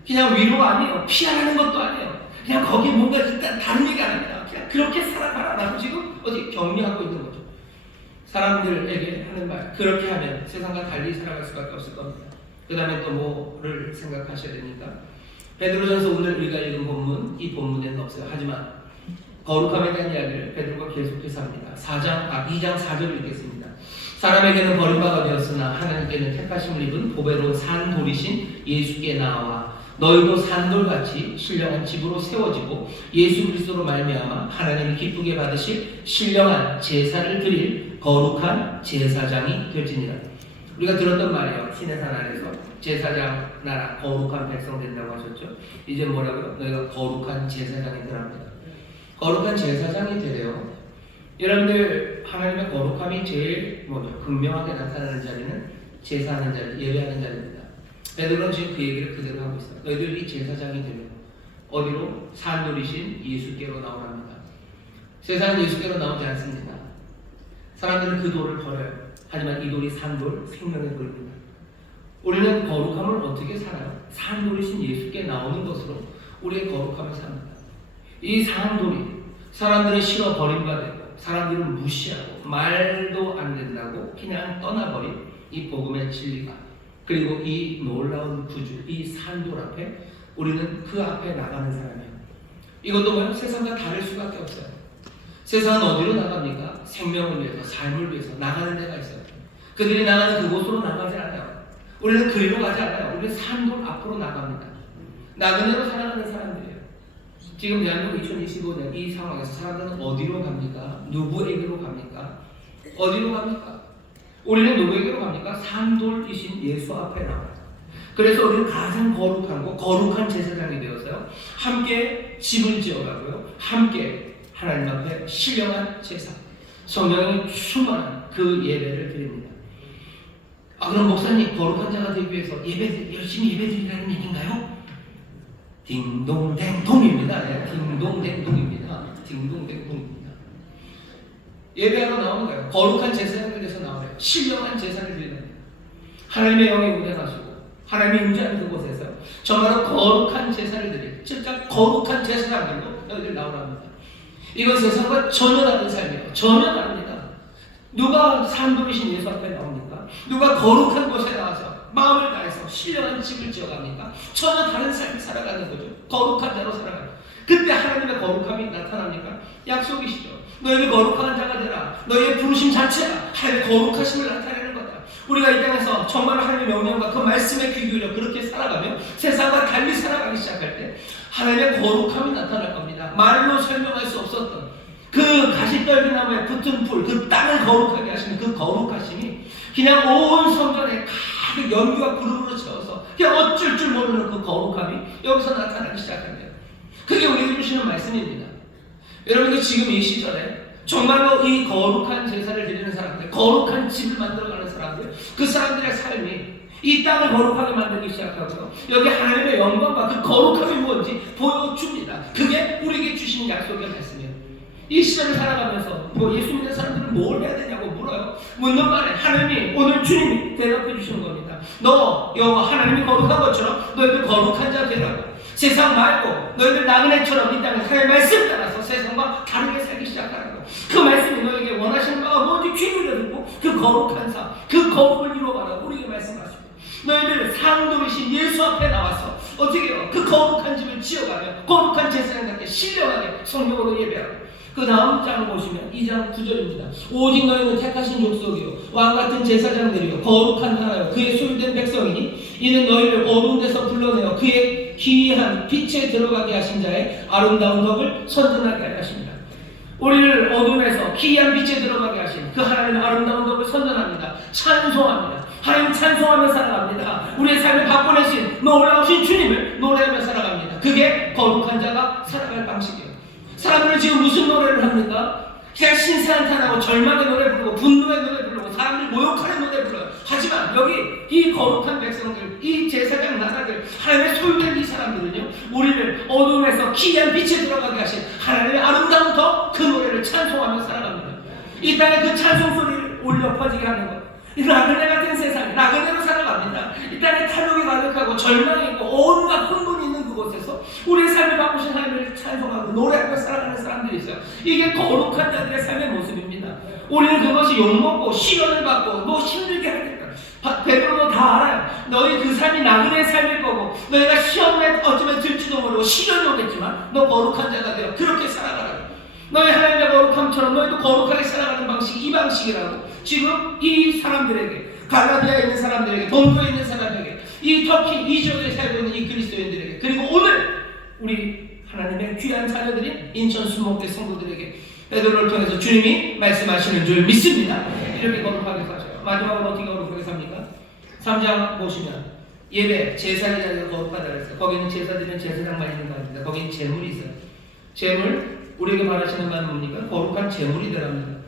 그냥 위로가 아니에요. 피하라는 것도 아니에요. 그냥 거기에 뭔가 일단 다른 얘기 아닙니다. 그냥 그렇게 살아가라라고 지금 어디 격려하고 있는 거죠. 사람들에게 하는 말, 그렇게 하면 세상과 달리 살아갈 수밖에 없을 겁니다. 그 다음에 또 뭐를 생각하셔야 됩니까? 베드로전서 오늘 우리가 읽은 본문, 이 본문에는 없어요. 하지만 거룩함에 대한 이야기를 베드로가 계속해서 합니다. 2장 4절을 읽겠습니다. 사람에게는 버림받아 되었으나 하나님께는 택하심을 입은 보배로운 산돌이신 예수께 나와 너희도 산돌같이 신령한 집으로 세워지고 예수 그리스도로 말미암아 하나님이 기쁘게 받으실 신령한 제사를 드릴 거룩한 제사장이 될지니라. 우리가 들었던 말이에요. 신의 산 안에서 제사장 나라 거룩한 백성 된다고 하셨죠. 이제 뭐라고요? 너희가 거룩한 제사장이 되랍니다. 거룩한 제사장이 되래요. 여러분들 하나님의 거룩함이 제일 극명하게 나타나는 자리는 제사하는 자리, 예배하는 자리입니다. 베드로는 지금 그 얘기를 그대로 하고 있어요. 너희들이 제사장이 되면 어디로? 산돌이신 예수께로 나오랍니다. 세상은 예수께로 나오지 않습니다. 사람들은 그 돌을 버려요. 하지만 이 돌이 산돌, 생명의 돌입니다. 우리는 거룩함을 어떻게 살아요? 산돌이신 예수께 나오는 것으로 우리의 거룩함을 삽니다. 이 산돌이 사람들은 싫어 버림받고 사람들은 무시하고 말도 안 된다고 그냥 떠나버린 이 복음의 진리가, 그리고 이 놀라운 구주, 이 산돌 앞에 우리는 그 앞에 나가는 사람이에요. 이것도 뭐예요? 세상과 다를 수밖에 없어요. 세상은 어디로 나갑니까? 생명을 위해서, 삶을 위해서 나가는 데가 있어요. 그들이 나가는 그곳으로 나가지 않아요. 우리는 그리로 가지 않아요. 우리는 산돌 앞으로 나갑니다. 나그네로 살아가는 사람들이에요. 지금 대한민국 2025년 이 상황에서 사람들은 어디로 갑니까? 누구에게로 갑니까? 어디로 갑니까? 우리는 누구에게로 갑니까? 산돌이신 예수 앞에 나가요. 그래서 우리는 가장 거룩한 거룩한 제사장이 되어서요, 함께 집을 지어가고요, 함께 하나님 앞에 신령한 제사, 성령이 충만한 그 예배를 드립니다. 그럼 목사님, 거룩한 자가 되기 위해서 열심히 예배드리라는 얘기인가요? 딩동댕동입니다. 네, 딩동댕동입니다. 딩동댕동입니다. 예배하러 나오는 거예요. 거룩한 제사장에 대해서 나오래요. 신령한 제사를 드리는 하나님의 영이 운행하시고 하나님이 임재하는 그곳에서 정말로 거룩한 제사를 드려요. 진짜 거룩한 제사장들로 너희들 나오랍니다. 이건 세상과 전혀 다른 삶이에요. 전혀 다릅니다. 누가 산돌이신 예수 앞에 나옵니까? 누가 거룩한 곳에 나와서 마음을 다해서 신령한 집을 지어갑니까? 전혀 다른 삶을 살아가는 거죠. 거룩한 자로 살아가는. 그때 하나님의 거룩함이 나타납니까? 약속이시죠. 너희는 거룩한 자가 되라. 너희의 부르심 자체가 하나님의 거룩하심을 나타내는 거다. 우리가 이 땅에서 정말 하나님의 명령과 그 말씀에 귀 기울여 그렇게 살아가며 세상과 달리 살아가기 시작할 때 하나님의 거룩함이 나타날 겁니다. 말로 설명할 수 없었던 그 가시떨기나무에 붙은 풀, 그 땅을 거룩하게 하시는 그 거룩하심이 그냥 온 성전에 가득 연기와 구름으로 채워서 그냥 어쩔 줄 모르는 그 거룩함이 여기서 나타나기 시작합니다. 그게 우리에게 주시는 말씀입니다. 여러분들 지금 이 시절에 정말로 이 거룩한 제사를 드리는 사람들, 거룩한 집을 만들어가는 사람들, 그 사람들의 삶이 이 땅을 거룩하게 만들기 시작하고요. 여기 하나님의 영광과 그 거룩함이 무엇인지 보여줍니다. 그게 우리에게 주신 약속의 말씀이에요. 이 시절을 살아가면서 예수 믿는 사람들은 뭘 해야 되냐고 물어요. 묻는 말에 하나님이 오늘 주님이 대답해 주시는 겁니다. 너 여호와 하나님이 거룩한 것처럼 너희들 거룩한 자 되라고. 세상 말고 너희들 나그네처럼 이 땅에 하나님의 말씀 따라서 세상과 다르게 살기 시작하라고. 그 말씀이 너에게 원하시는 바가 뭔지 귀 기울여 듣고 그 거룩한 삶, 그 거룩을 이루어가라고 우리에게 말씀하시고, 너희들 상도이신 예수 앞에 나와서 어떻게 해요? 그 거룩한 집을 지어가며 거룩한 제사장답게 신령하게 성령으로 예배하고. 그 다음 장을 보시면 2장 9절입니다. 오직 너희는 택하신 족속이요 왕같은 제사장들이요 거룩한 나라요 그의 소유된 백성이니 이는 너희를 어두운 데서 불러내어 그의 기이한 빛에 들어가게 하신 자의 아름다운 덕을 선전하게 하려 하십니다. 우리를 어둠에서 기이한 빛에 들어가게 하신 그 하나님의 아름다운 덕을 선전합니다. 찬송합니다. 하나님 찬송하며 살아갑니다. 우리의 삶을 바꿔내신 놀라우신 주님을 노래하며 살아갑니다. 그게 거룩한 자가 살아갈 방식이에요. 사람들은 지금 무슨 노래를 합니까? 그냥 신세한탄하고 절망의 노래 부르고 분노의 노래 부르고 사람들 모욕하는 노래 불러요. 하지만 여기 이 거룩한 백성들, 이 제사장 나라들, 하나님의 소유된 이 사람들은요, 우리를 어둠에서 기이한 빛에 들어가게 하신 하나님의 아름다운 덕, 그 노래를 찬송하며 살아갑니다. 이 땅에 그 찬송 소리를 올려 퍼지게 하는 것. 이 나그네 같은 세상에 나그네로 살아갑니다. 이 땅에 탐욕이 가득하고 절망이 있고 온갖 혼돈이 있는 그곳에서 우리의 삶을 바꾸신 하나님을 찬송하고 노래하고 살아가는 사람들이 있어요. 이게 거룩한 자들의 삶의 모습입니다. 우리는 그것이 욕먹고 시련을 받고 뭐 힘들게 하니까 베드로도 다 알아요. 너희 그 삶이 나그네의 삶일 거고 너희가 시험에 어쩌면 들지도 모르고 시련이 오겠지만 너 거룩한 자가 되어 그렇게 살아가라. 너희 하나님의 거룩함처럼 너희도 거룩하게 살아가는 방식이 이 방식이라고 지금 이 사람들에게, 갈라디아에 있는 사람들에게, 본토에 있는 사람에게, 이 터키 이 지역에 살고 있는 이 그리스도인들에게, 그리고 오늘 우리 하나님의 귀한 자녀들인 인천 수목대 성도들에게 베드로를 통해서 주님이 말씀하시는 줄 믿습니다. 이렇게 거룩하게 사셔요. 마지막으로 어떻게 거룩하게 삽니까? 3장 보시면 예배, 제사의 자리가 거룩하다 그랬어요. 거기는 제사드리는 제사장만 있는 거 아닙니다. 거기는 제물이 있어요. 제물, 우리에게 바라시는 바는 뭡니까? 거룩한 제물이 되랍니다.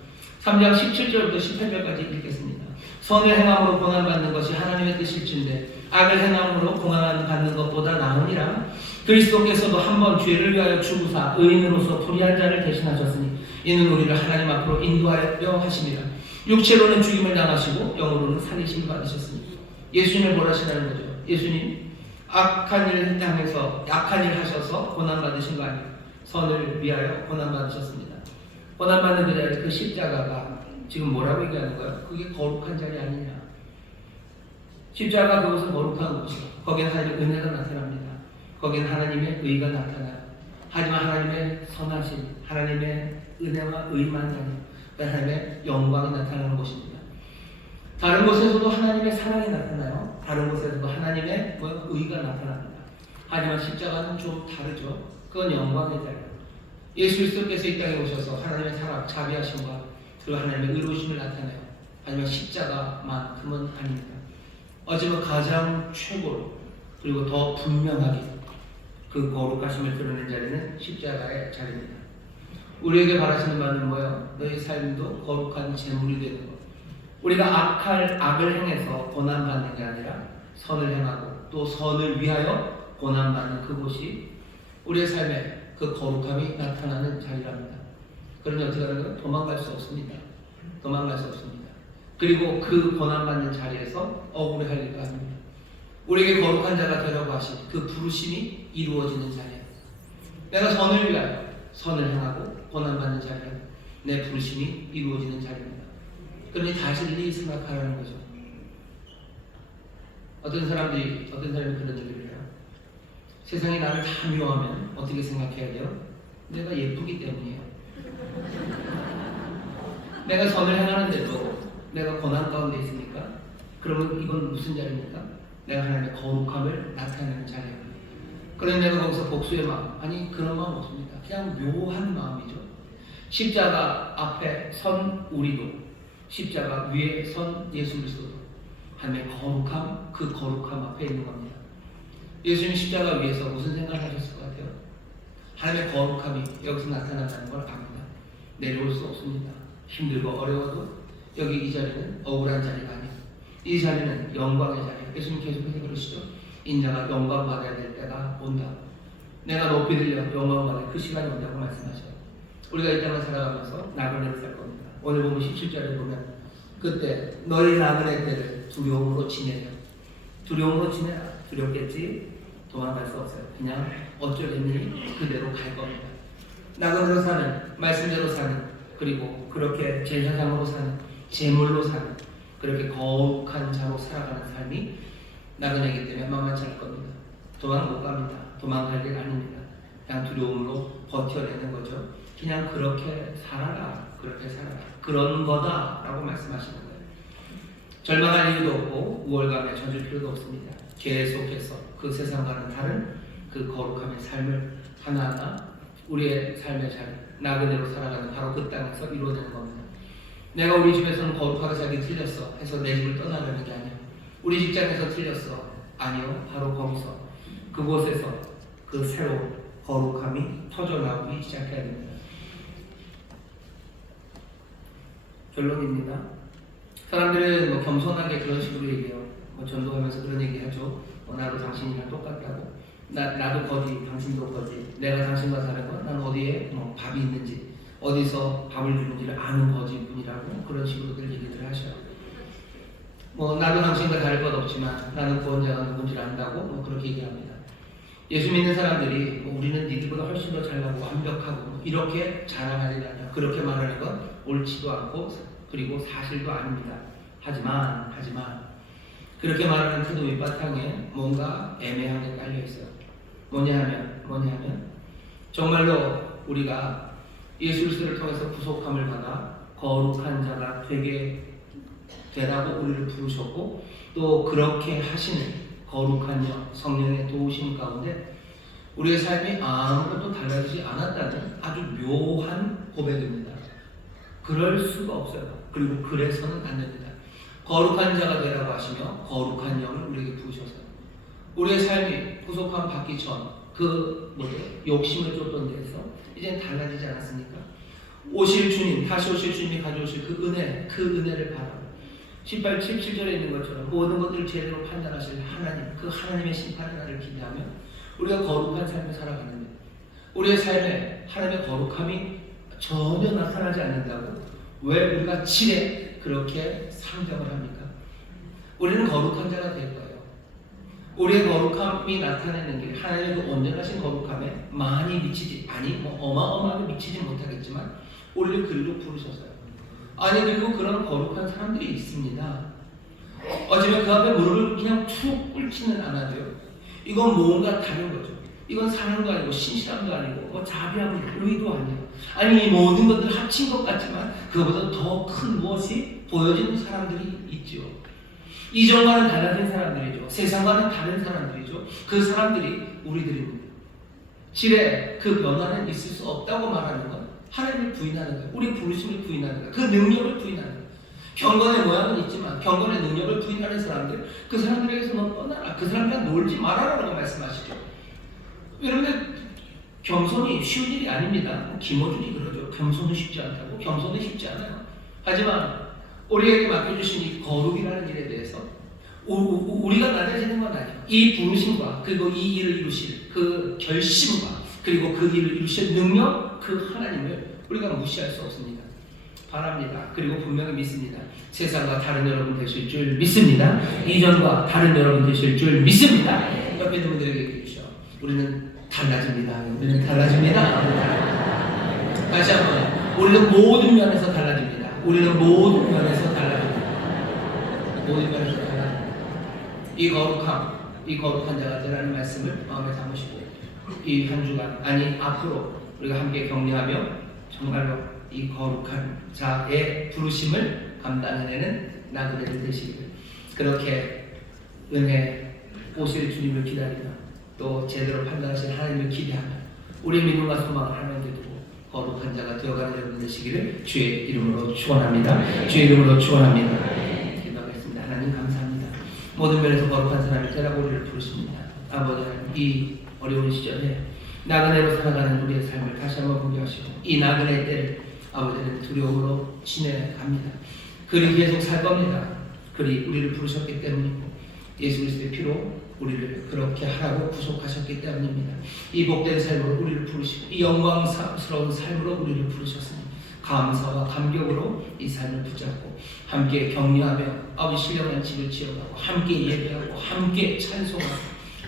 3장 17절부터 18절까지 읽겠습니다. 선을 행함으로 고난받는 것이 하나님의 뜻일진데 악을 행함으로 고난받는 것보다 나으니라. 그리스도께서도 한번 죄를 위하여 죽으사 의인으로서 불의한 자를 대신하셨으니 이는 우리를 하나님 앞으로 인도하여 하심이라. 육체로는 죽임을 당하시고 영으로는 살리심을 받으셨으니. 예수님을 뭘 하시라는 거죠? 예수님 악한 일 향해서 약한 일 하셔서 고난받으신 거 아니에요. 선을 위하여 고난받으셨습니다. 고난받는 그 자리, 그 십자가가 지금 뭐라고 얘기하는 거예요? 그게 거룩한 자리 아니냐. 십자가 그것은 거룩한 곳이요. 거기는 하나님의 은혜가 나타납니다. 거기는 하나님의 의가 나타나요. 하지만 하나님의 선하심, 하나님의 은혜와 의만 아니요. 하나님의 영광이 나타나는 곳입니다. 다른 곳에서도 하나님의 사랑이 나타나요. 다른 곳에서도 하나님의 의가 나타납니다. 하지만 십자가는 좀 다르죠. 그건 영광의 자리예요. 예수 그리스도께서 이 땅에 오셔서 하나님의 사랑, 자비하심과 그리고 하나님의 의로우심을 나타내요. 하지만 십자가만큼은 아닙니다. 어쩌면 가장 최고로 그리고 더 분명하게 그 거룩하심을 드러낸 자리는 십자가의 자리입니다. 우리에게 바라시는 바는 뭐예요? 너희 삶도 거룩한 제물이 되는 것. 우리가 악을 행해서 고난받는 게 아니라 선을 행하고 또 선을 위하여 고난받는 그곳이 우리의 삶에 그 거룩함이 나타나는 자리랍니다. 그러니 어떻게 하는 거예요? 도망갈 수 없습니다. 도망갈 수 없습니다. 그리고 그 고난받는 자리에서 억울해할 일가 아닙니다. 우리에게 거룩한 자가 되라고 하신 그 부르심이 이루어지는 자리예요. 내가 선을 위하여 선을 행하고 고난받는 자리에 내 부르심이 이루어지는 자리입니다. 그러니 다시 생각하라는 거죠. 어떤 사람이 그런 얘기를 해요. 세상이 나를 다 미워하면 어떻게 생각해야 돼요? 내가 예쁘기 때문이에요. 내가 선을 행하는데도 내가 고난 가운데 있으니까 그러면 이건 무슨 자리입니까? 내가 하나님의 거룩함을 나타내는 자리입니다. 그런데 내가 거기서 복수의 마음, 아니 그런 마음 없습니다. 그냥 묘한 마음이죠. 십자가 앞에 선 우리도, 십자가 위에 선 예수 그리스도도 하나님의 거룩함, 그 거룩함 앞에 있는 겁니다. 예수님 십자가 위에서 무슨 생각을 하셨을 것 같아요? 하나님의 거룩함이 여기서 나타난다는 걸 압니다. 내려올 수 없습니다. 힘들고 어려워도 여기 이 자리는 억울한 자리가 아니에요. 이 자리는 영광의 자리예요. 예수님 계속해서 그러시죠. 인자가 영광 받아야 될 때가 온다. 내가 높이 들려 영광 받을 그 시간이 온다고 말씀하셔요. 우리가 이 땅을 살아가면서 나그네를 살 겁니다. 오늘 보면 17절에 보면 그때 너희 나그네 때를 두려움으로 지내라. 두려움으로 지내라. 두렵겠지? 도망갈 수 없어요. 그냥 어쩌겠니? 그대로 갈 겁니다. 나그네로 사는, 말씀대로 사는, 그리고 그렇게 제사장으로 사는, 제물로 사는, 그렇게 거룩한 자로 살아가는 삶이 나그네이기 때문에 만만치 않을 겁니다. 도망 못 갑니다. 도망갈 일 아닙니다. 그냥 두려움으로 버텨내는 거죠. 그냥 그렇게 살아라. 그렇게 살아라. 그런 거다라고 말씀하시는 거예요. 절망할 이유도 없고 우월감에 젖을 필요도 없습니다. 계속해서 그 세상과는 다른 그 거룩함의 삶을 하나하나 우리의 삶의 자리, 나그네로 살아가는 바로 그 땅에서 이루어지는 겁니다. 내가 우리 집에서는 거룩하게 살기 틀렸어 해서 내 집을 떠나려는 게 아니에요. 우리 직장에서 틀렸어. 아니요. 바로 거기서, 그곳에서 그 새로운 거룩함이 터져나오기 시작해야 됩니다. 결론입니다. 사람들은 뭐 겸손하게 그런 식으로 얘기해요. 뭐 전도하면서 그런 얘기하죠. 나도 당신이랑 똑같다고. 나도 거지, 당신도 거지. 내가 당신과 다른 건 난 어디에 뭐 밥이 있는지, 어디서 밥을 주는지를 아는 거지뿐이라고 그런 식으로들 얘기를 하셔요. 뭐 나도 당신과 다를 것 없지만 나는 구원자가 누군지를 안다고 뭐 그렇게 얘기합니다. 예수 믿는 사람들이 뭐 우리는 니들보다 훨씬 더 잘나고 완벽하고 뭐 이렇게 자랑하는 게 아니라 그렇게 말하는 건 옳지도 않고 그리고 사실도 아닙니다. 하지만 그렇게 말하는 태도 밑바탕에 뭔가 애매하게 깔려 있어요. 뭐냐하면 정말로 우리가 예수 그리스도를 통해서 구속함을 받아 거룩한 자가 되게 되라고 우리를 부르셨고 또 그렇게 하시는 거룩한 영, 성령의 도우심 가운데 우리의 삶이 아무것도 달라지지 않았다는 아주 묘한 고백입니다. 그럴 수가 없어요. 그리고 그래서는 안 됩니다. 거룩한 자가 되라고 하시며 거룩한 영을 우리에게 부으셔서 우리의 삶이 구속함 받기 전 그 욕심을 쫓던 데에서 이제 달라지지 않았습니까? 오실 주님, 다시 오실 주님이 가져오실 그 은혜를 바라고 17절에 있는 것처럼 모든 것들을 제대로 판단하실 하나님, 그 하나님의 심판의 날을 기대하며 우리가 거룩한 삶을 살아가는데 우리의 삶에 하나님의 거룩함이 전혀 나타나지 않는다고 왜 우리가 지레 그렇게 상정을 합니까? 우리는 거룩한 자가 될 거예요. 우리의 거룩함이 나타내는 게 하나님의 그 온전하신 거룩함에 많이 미치지, 아니 뭐 어마어마하게 미치지 못하겠지만 우리를 그리로 부르셨어요. 아니 그리고 그런 거룩한 사람들이 있습니다. 어쩌면 그 앞에 무릎을 그냥 툭 꿇지는 않아도요. 이건 뭔가 다른 거죠. 이건 사랑도 아니고 신실함도 아니고 뭐 자비함도 의도 아니에요. 아니 이 모든 것들을 합친 것 같지만 그거보다 더 큰 무엇이 보여지는 사람들이 있죠. 이전과는 달라진 사람들이죠. 세상과는 다른 사람들이죠. 그 사람들이 우리들입니다. 지레 그 변화는 있을 수 없다고 말하는 건 하나님을 부인하는 거예요. 우리 부르심을 부인하는 거예요. 그 능력을 부인하는 거예요. 경건의 모양은 있지만 경건의 능력을 부인하는 사람들, 그 사람들에게서 너 떠나라. 그 사람들과 놀지 말아라라고 말씀하시죠. 여러분들 겸손이 쉬운 일이 아닙니다. 김어준이 그러죠. 겸손은 쉽지 않다고. 겸손은 쉽지 않아요. 하지만 우리에게 맡겨주신 이 거룩이라는 일에 대해서 우리가 낮아지는 건 아니에요. 이 부르심과 그리고 이 일을 이루실 그 결심과 그리고 그 일을 이루실 능력, 그 하나님을 우리가 무시할 수 없습니다. 바랍니다. 그리고 분명히 믿습니다. 세상과 다른 여러분 되실 줄 믿습니다. 이전과 다른 여러분 되실 줄 믿습니다. 옆에 있는 분들에게 얘기해 주시죠. 우리는 달라집니다. 우리는 달라집니다. 다시 한번 우리는 모든 면에서 달라집니다. 우리는 모든 면에서 달라집니다. 모든 면에서 달라집니다. 이 거룩한 자가 되라는 말씀을 마음에 담으시고 이 한 주간, 아니 앞으로 우리가 함께 격려하며 정말로 이 거룩한 자의 부르심을 감당해내는 나그네들 되시기를 그렇게 은혜 오실 주님을 기다리며 또 제대로 판단하실 하나님을 기대하며 우리의 믿음과 소망을 하나님께 두고 거룩한 자가 되어가는 여러분 되시기를 주의 이름으로 축원합니다. 주의 이름으로 축원합니다. 기도하겠습니다. 하나님 감사합니다. 모든 면에서 거룩한 사람이 되라고 우리를 부르십니다. 아버지 하나님, 이 어려운 시절에 나그네로 살아가는 우리의 삶을 다시 한번 보게 하시고 이 나그네 때를 아버지는 두려움으로 지내갑니다. 그리 계속 살 겁니다. 그리 우리를 부르셨기 때문이고 예수 그리스도의 피로 우리를 그렇게 하라고 구속하셨기 때문입니다. 이 복된 삶으로 우리를 부르시고 이 영광스러운 삶으로 우리를 부르셨으니 감사와 감격으로 이 삶을 붙잡고 함께 격려하며 아버지 신령한 집을 지어가고 함께 예배하고 함께 찬송하고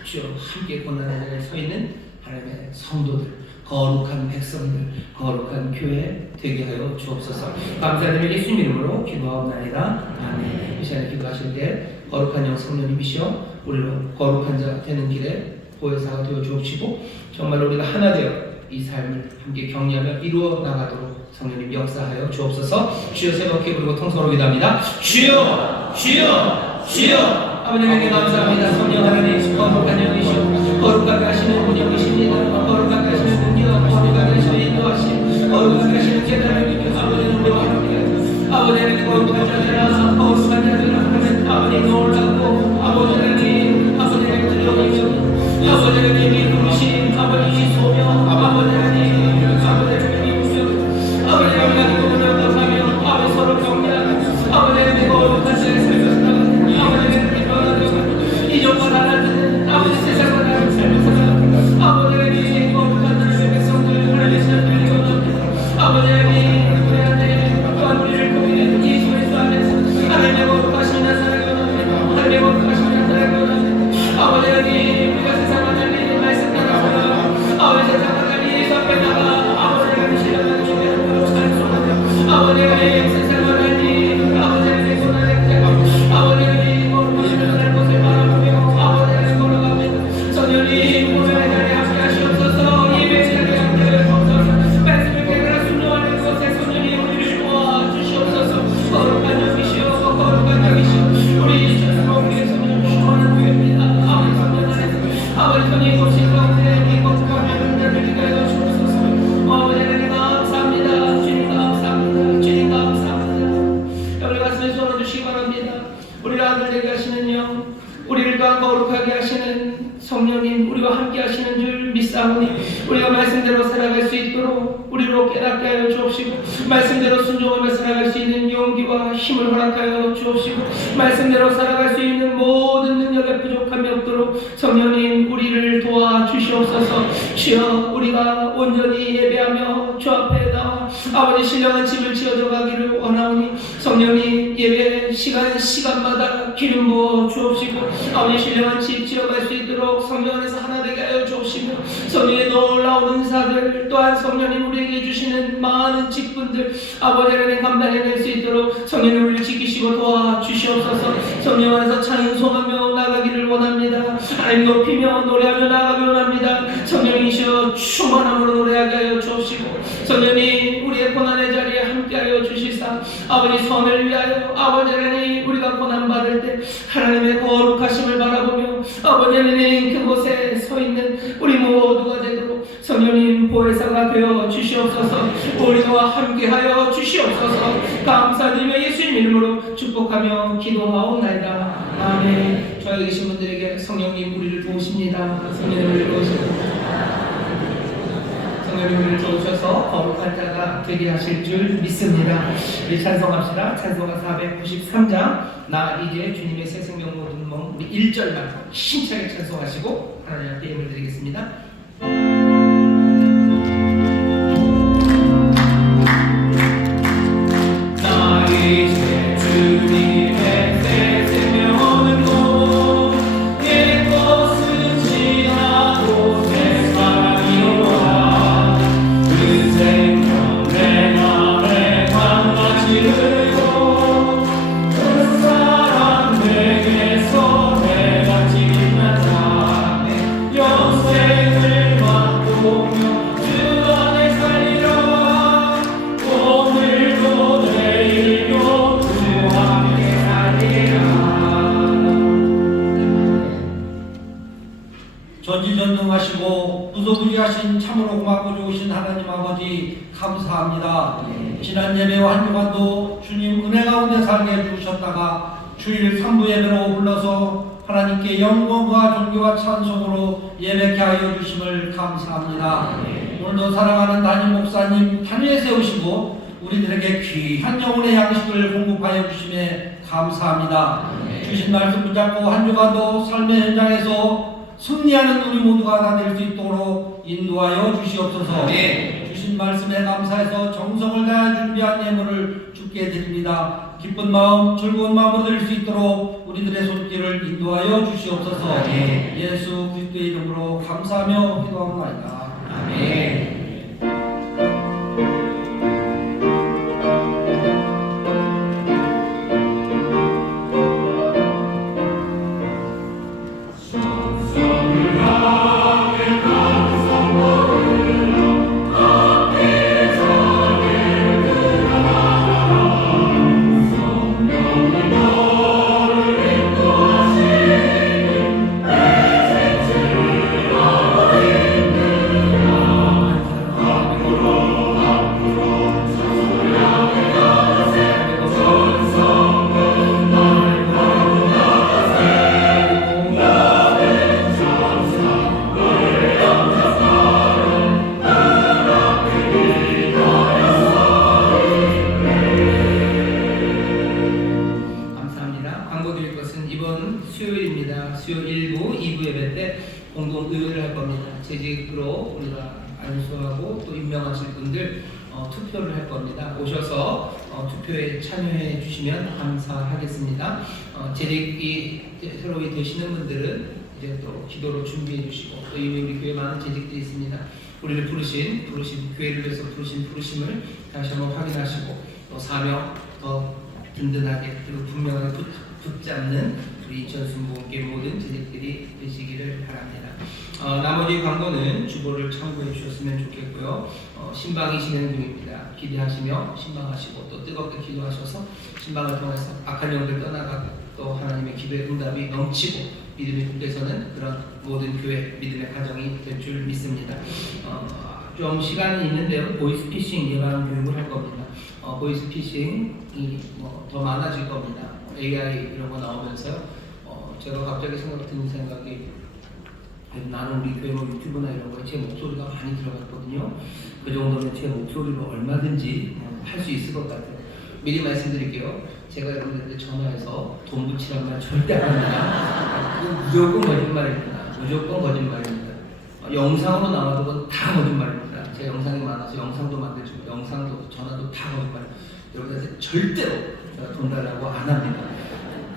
주여 함께 고난의 자리에 서 있는 하나님의 성도들, 거룩한 백성들, 거룩한 교회 되게 하여 주옵소서. 감사드리며 예수님 이름으로 기도하옵나이다. 아멘. 이 시간에 기도하실 때 거룩한 영 성령님이시여 우리로 거룩한 자 되는 길에 보혜사가 되어 주옵시고 정말 우리가 하나 되어 이 삶을 함께 격려하며 이루어 나가도록 성령님 역사하여 주옵소서. 주여 세 번 부르고 통성으로 기도합니다. 주여, 주여, 주여. 아버지에게 감사합니다. 성령 하나님 거룩한 영이시오 거룩하게 하시는 운영이십니다. 거룩하게 하시는 능력, 거룩하게 하시는 인도하심, 거룩하게 하시는 재단을 믿고 아버지는 우리와 함께 아버지는 거룩한 자들아 거룩한 자들아 하면 아버지 놀라고 아버지는 아버지는 두려움이며 아버지는 이미 부르신 아버지 소명 아버지는 아버지는 이우며 아버지는 가지고 운영하며 아버지 서로 격려하며 아버지는 거룩한 자의 삶을 살아가는 아버지는 이전과 달라지는 아버지 세상과 다른 삶을 살아가는 아버지는 거룩한 자의 백성들 하나님의 삶을 이루어갑니다. 아버지는 우리 안에 또한 우리를 통해 예수 그리스도 안에서 하나님의 거룩하신 나사렛 하나님의 거룩하신 나사렛 아버지는 우리가 세상과 달리 말씀 따라서 아버지 세상과 달리 예수 앞에 나가 아버지는 신령한 주님을 찬송하며 아버지는 세상과 달리 아버지는 고난의 자 아버지는 거룩하신 하나님 것을 바라보며 아버지는 걸어갑니다. 성령님 고난의 자리에 함께 하시옵소서. 예배의 자리에 함께 하시옵소서. 말씀을 깨달아 순종하는 것에 성령님 우리를 도와주시옵소서. 거룩한 영이시여 거룩한 영이시여 우리 천사님의 성령 주원하는 교회입니다. 아버지 성령 안에서 아버지 성령이 오신 가운데 이 거룩한 영을 들리게 하여 주옵소서. 아버지 하나님 감사합니다. 주님 감사합니다. 주님 감사합니다. 우리 가슴에 손을 주시기 바랍니다. 우리를 아들되게 하시는 영 우리를 또한 거룩하게 하시는 성령님 우리와 함께 하시는 줄 믿사오니 우리가 말씀대로 살아갈 수 있도록 우리로 깨닫게 하여 주옵시고 말씀대로 순종하며 살아갈 수 있는 용기와 힘을 허락하여 주옵시고 말씀대로 살아갈 수 있는 모든 능력에 부족함이 없도록 성령님 우리를 도와주시옵소서. 주여 우리가 온전히 예배하며 주 앞에 나와 아버지 신령한 집을 지어져 가기를 원하오니 성령님 예배 시간마다 기름 부어 주옵시고 아버지 신령한 집 지어갈 수 있도록 성령 안에서 하나 되게 하여 주옵시며 성령의 놀라운 은사들 또한 성령님 우리에게 주시는 많은 직분들 아버지 하나님 감당해낼 수 있도록 성령님 우리를 지키시고 도와주시옵소서. 성령 안에서 찬송하며 나가기를 원합니다. 하나님 높이며 노래하며 나가기를 원합니다. 성령이시여 충만함으로 노래하게 하여 주옵시고 성령님 우리의 고난의 자리에 함께하여 주시사 아버지 선을 위하여 아버지 하나님 우리가 고난받을 때 하나님의 거룩하심을 바라보며 아버지 하나님 그곳에 서 있는 우리 모두가 되도록 성령님 보혜사가 되어 주시옵소서. 우리와 함께하여 주시옵소서. 감사드리며 예수님 이름으로 축복하며 기도하옵나이다. 아멘. 저희 계신 분들에게 성령님 우리를 도우십니다. 성령님 우리를 도우십니다. 성령님 우리를 도우셔서 거룩한 자가 되게 하실 줄 믿습니다. 우리 찬송합시다. 찬송가 493장 나 이제 주님의 새 생명 모든 몸 우리 1절만 힘차게 찬송하시고 하나님 앞에 예물 드리겠습니다. 나 이제 주님의 새 생명 모든 몸 내 것은 지나고 새 사랑이로다 그 생명 내 맘에 강같이 흐르고 그 사랑 내게서 해같이 빛난다 영생을 맛보며 주 안에 살리라 오늘도 내일도 전도부지하신 참으로 고맙고 좋으신 하나님 아버지 감사합니다. 지난 예배와 한 주간도 주님 은혜 가운데 살게 해주셨다가 주일 3부 예배로 불러서 하나님께 영광과 존귀와 찬송으로 예배케 하여 주심을 감사합니다. 오늘도 사랑하는 담임 목사님 단위에 세우시고 우리들에게 귀한 영혼의 양식을 공급하여 주심에 감사합니다. 주신 말씀 붙잡고 한 주간도 삶의 현장에서 승리하는 우리 모두가 다 될 수 있도록 인도하여 주시옵소서. 주신 말씀에 감사해서 정성을 다해 준비한 예물을 주께 드립니다. 기쁜 마음, 즐거운 마음으로 드릴 수 있도록 우리들의 손길을 인도하여 주시옵소서. 예수 그리스도의 이름으로 감사하며 기도합니다. 아멘. 수요일 1부, 2부 예배 때 공동 의회를 할 겁니다. 재직으로 우리가 안수하고 또 임명하실 분들 투표를 할 겁니다. 오셔서 투표에 참여해 주시면 감사하겠습니다. 재직이 새로 되시는 분들은 이제 또 기도로 준비해 주시고 또 이미 우리 교회 많은 재직들이 있습니다. 우리를 부르신 교회를 위해서 부르신 부르심을 다시 한번 확인하시고 또 사명 더 든든하게 그리고 분명하게 붙잡는 우리 인천순복음교회 모든 재직들이 되시기를 바랍니다. 나머지 광고는 주보를 참고해 주셨으면 좋겠고요. 신방이 진행 중입니다. 기대하시며 신방하시고 또 뜨겁게 기도하셔서 신방을 통해서 악한 영들 떠나가고 또 하나님의 기도의 응답이 넘치고 믿음의 국에서는 그런 모든 교회 믿음의 가정이 될 줄 믿습니다. 좀 시간이 있는데요. 보이스피싱 예방 교육을 할 겁니다. 보이스피싱이 더 많아질 겁니다. AI 이런 거 나오면서요. 제가 갑자기 드는 생각이 나는 우리 교회 유튜브나 이런 거에 제 목소리가 많이 들어갔거든요. 그 정도면 제 목소리로 얼마든지 할 수 있을 것 같아요. 미리 말씀드릴게요. 제가 여러분들한테 전화해서 돈 붙이란 말 절대 안 합니다. 그건 무조건 거짓말입니다. 무조건 거짓말입니다. 영상으로 나와도 그건 다 거짓말입니다. 제 영상이 많아서 영상도 만들고 영상도 전화도 다 거짓말입니다. 여러분들한테 절대로 제가 돈 달라고 안 합니다.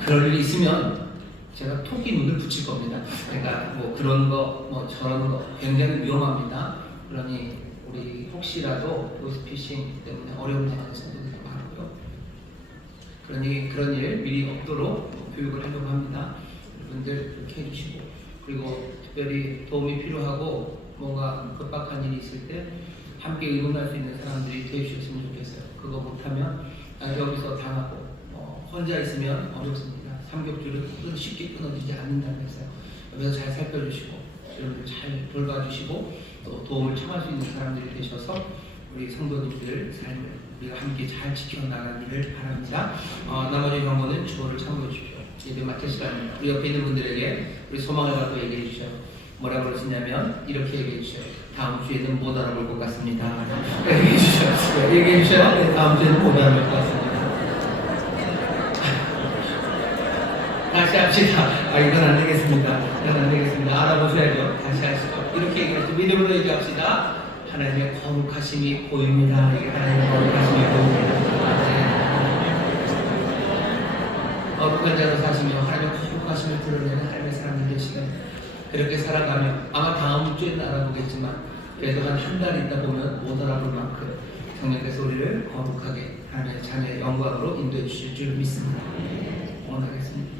그럴 일이 있으면 제가 토끼 눈을 붙일 겁니다. 그러니까 뭐 그런 거, 저런 거 굉장히 위험합니다. 그러니 우리 혹시라도 보이스피싱 때문에 어려운 상황에서 많고요. 그러니 그런 일 미리 없도록 교육을 하려고 합니다. 여러분들 그렇게 해주시고 그리고 특별히 도움이 필요하고 뭔가 급박한 일이 있을 때 함께 의논할 수 있는 사람들이 되어주셨으면 좋겠어요. 그거 못하면 여기서 당하고 혼자 있으면 어렵습니다. 삼겹줄은 쉽게 끊어지지 않는다고 했어요. 여기서 잘 살펴주시고 여러분들 잘 돌봐주시고 또 도움을 청할 수 있는 사람들이 되셔서 우리 성도님들 삶을 우리가 함께 잘 지켜나가기를 바랍니다. 나머지 경우는 주어를 참고해 주십시오. 예배 마칠 시간입니다. 우리 옆에 있는 분들에게 우리 소망을 갖고 얘기해 주셔요. 뭐라고 그러시냐면 이렇게 얘기해 주셔요. 다음 주에는 못 알아볼 것 같습니다. 얘기해 주셔요. 얘기해 주셔요. 네, 다음 주에는 못 알아볼 것 같습니다. 다시 합시다. 이건 안 되겠습니다. 이건 안 되겠습니다. 알아보셔야죠. 다시 하시죠. 이렇게 얘기해서 믿음으로 얘기합시다. 하나님의 거룩하심이 보입니다. 하나님의 거룩하심이 보입니다. 거룩한 자로 사시며 하나님의 거룩하심을 드러내는 하나님의 사람이 되시면 그렇게 살아가며 아마 다음 주에는 알아보겠지만 그래도 한 달 있다 보면 못 알아볼 만큼 성령께서 우리를 거룩하게 하나님의 자녀의 영광으로 인도해 주실 줄 믿습니다. 원하겠습니다.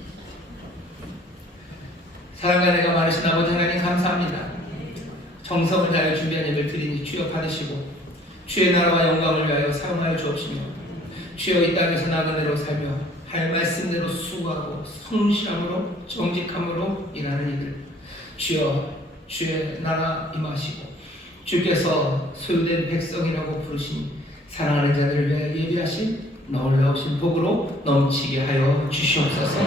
사랑과 은혜가 많으신 아버지 하나님 감사합니다. 정성을 다하여 준비한 예배를 드리니 주여 받으시고 주의 나라와 영광을 위하여 사용하여 주옵시며 주여 이 땅에서 나그네로 살며 할 말씀대로 수고하고 성실함으로 정직함으로 일하는 이들 주여 주의 나라 임하시고 주께서 소유된 백성이라고 부르신 사랑하는 자들을 위해 예비하신 놀라우신 복으로 넘치게 하여 주시옵소서.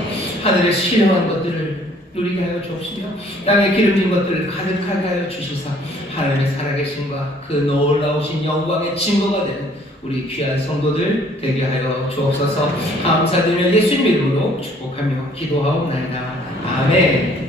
하늘의 신령한 것들을 누리게 하여 주옵시며 땅에 기름진 것들을 가득하게 하여 주시사 하나님의 살아계심과 그 놀라우신 영광의 증거가 되는 우리 귀한 성도들 되게 하여 주옵소서. 감사드리며 예수님 이름으로 축복하며 기도하옵나이다. 아멘.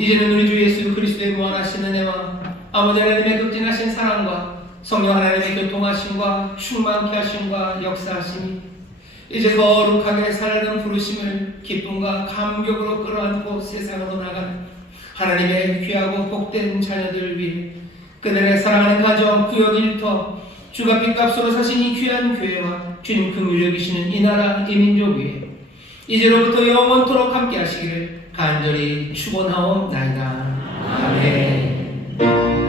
이제는 우리 주 예수 그리스도의 무한하신 은혜와 아버지 하나님의 극진하신 사랑과 성령 하나님의 교통하심과 충만케 하심과 역사하심이 이제 거룩하게 살아가는 부르심을 기쁨과 감격으로 끌어안고 세상으로 나가는 하나님의 귀하고 복된 자녀들을 위해 그들의 사랑하는 가정, 구역 일터, 주가 빚값으로 사신 이 귀한 교회와 주님 긍휼히 여기시는 이 나라, 이 민족 위에 이제로부터 영원토록 함께 하시기를 간절히 축원하옵나이다. 아멘.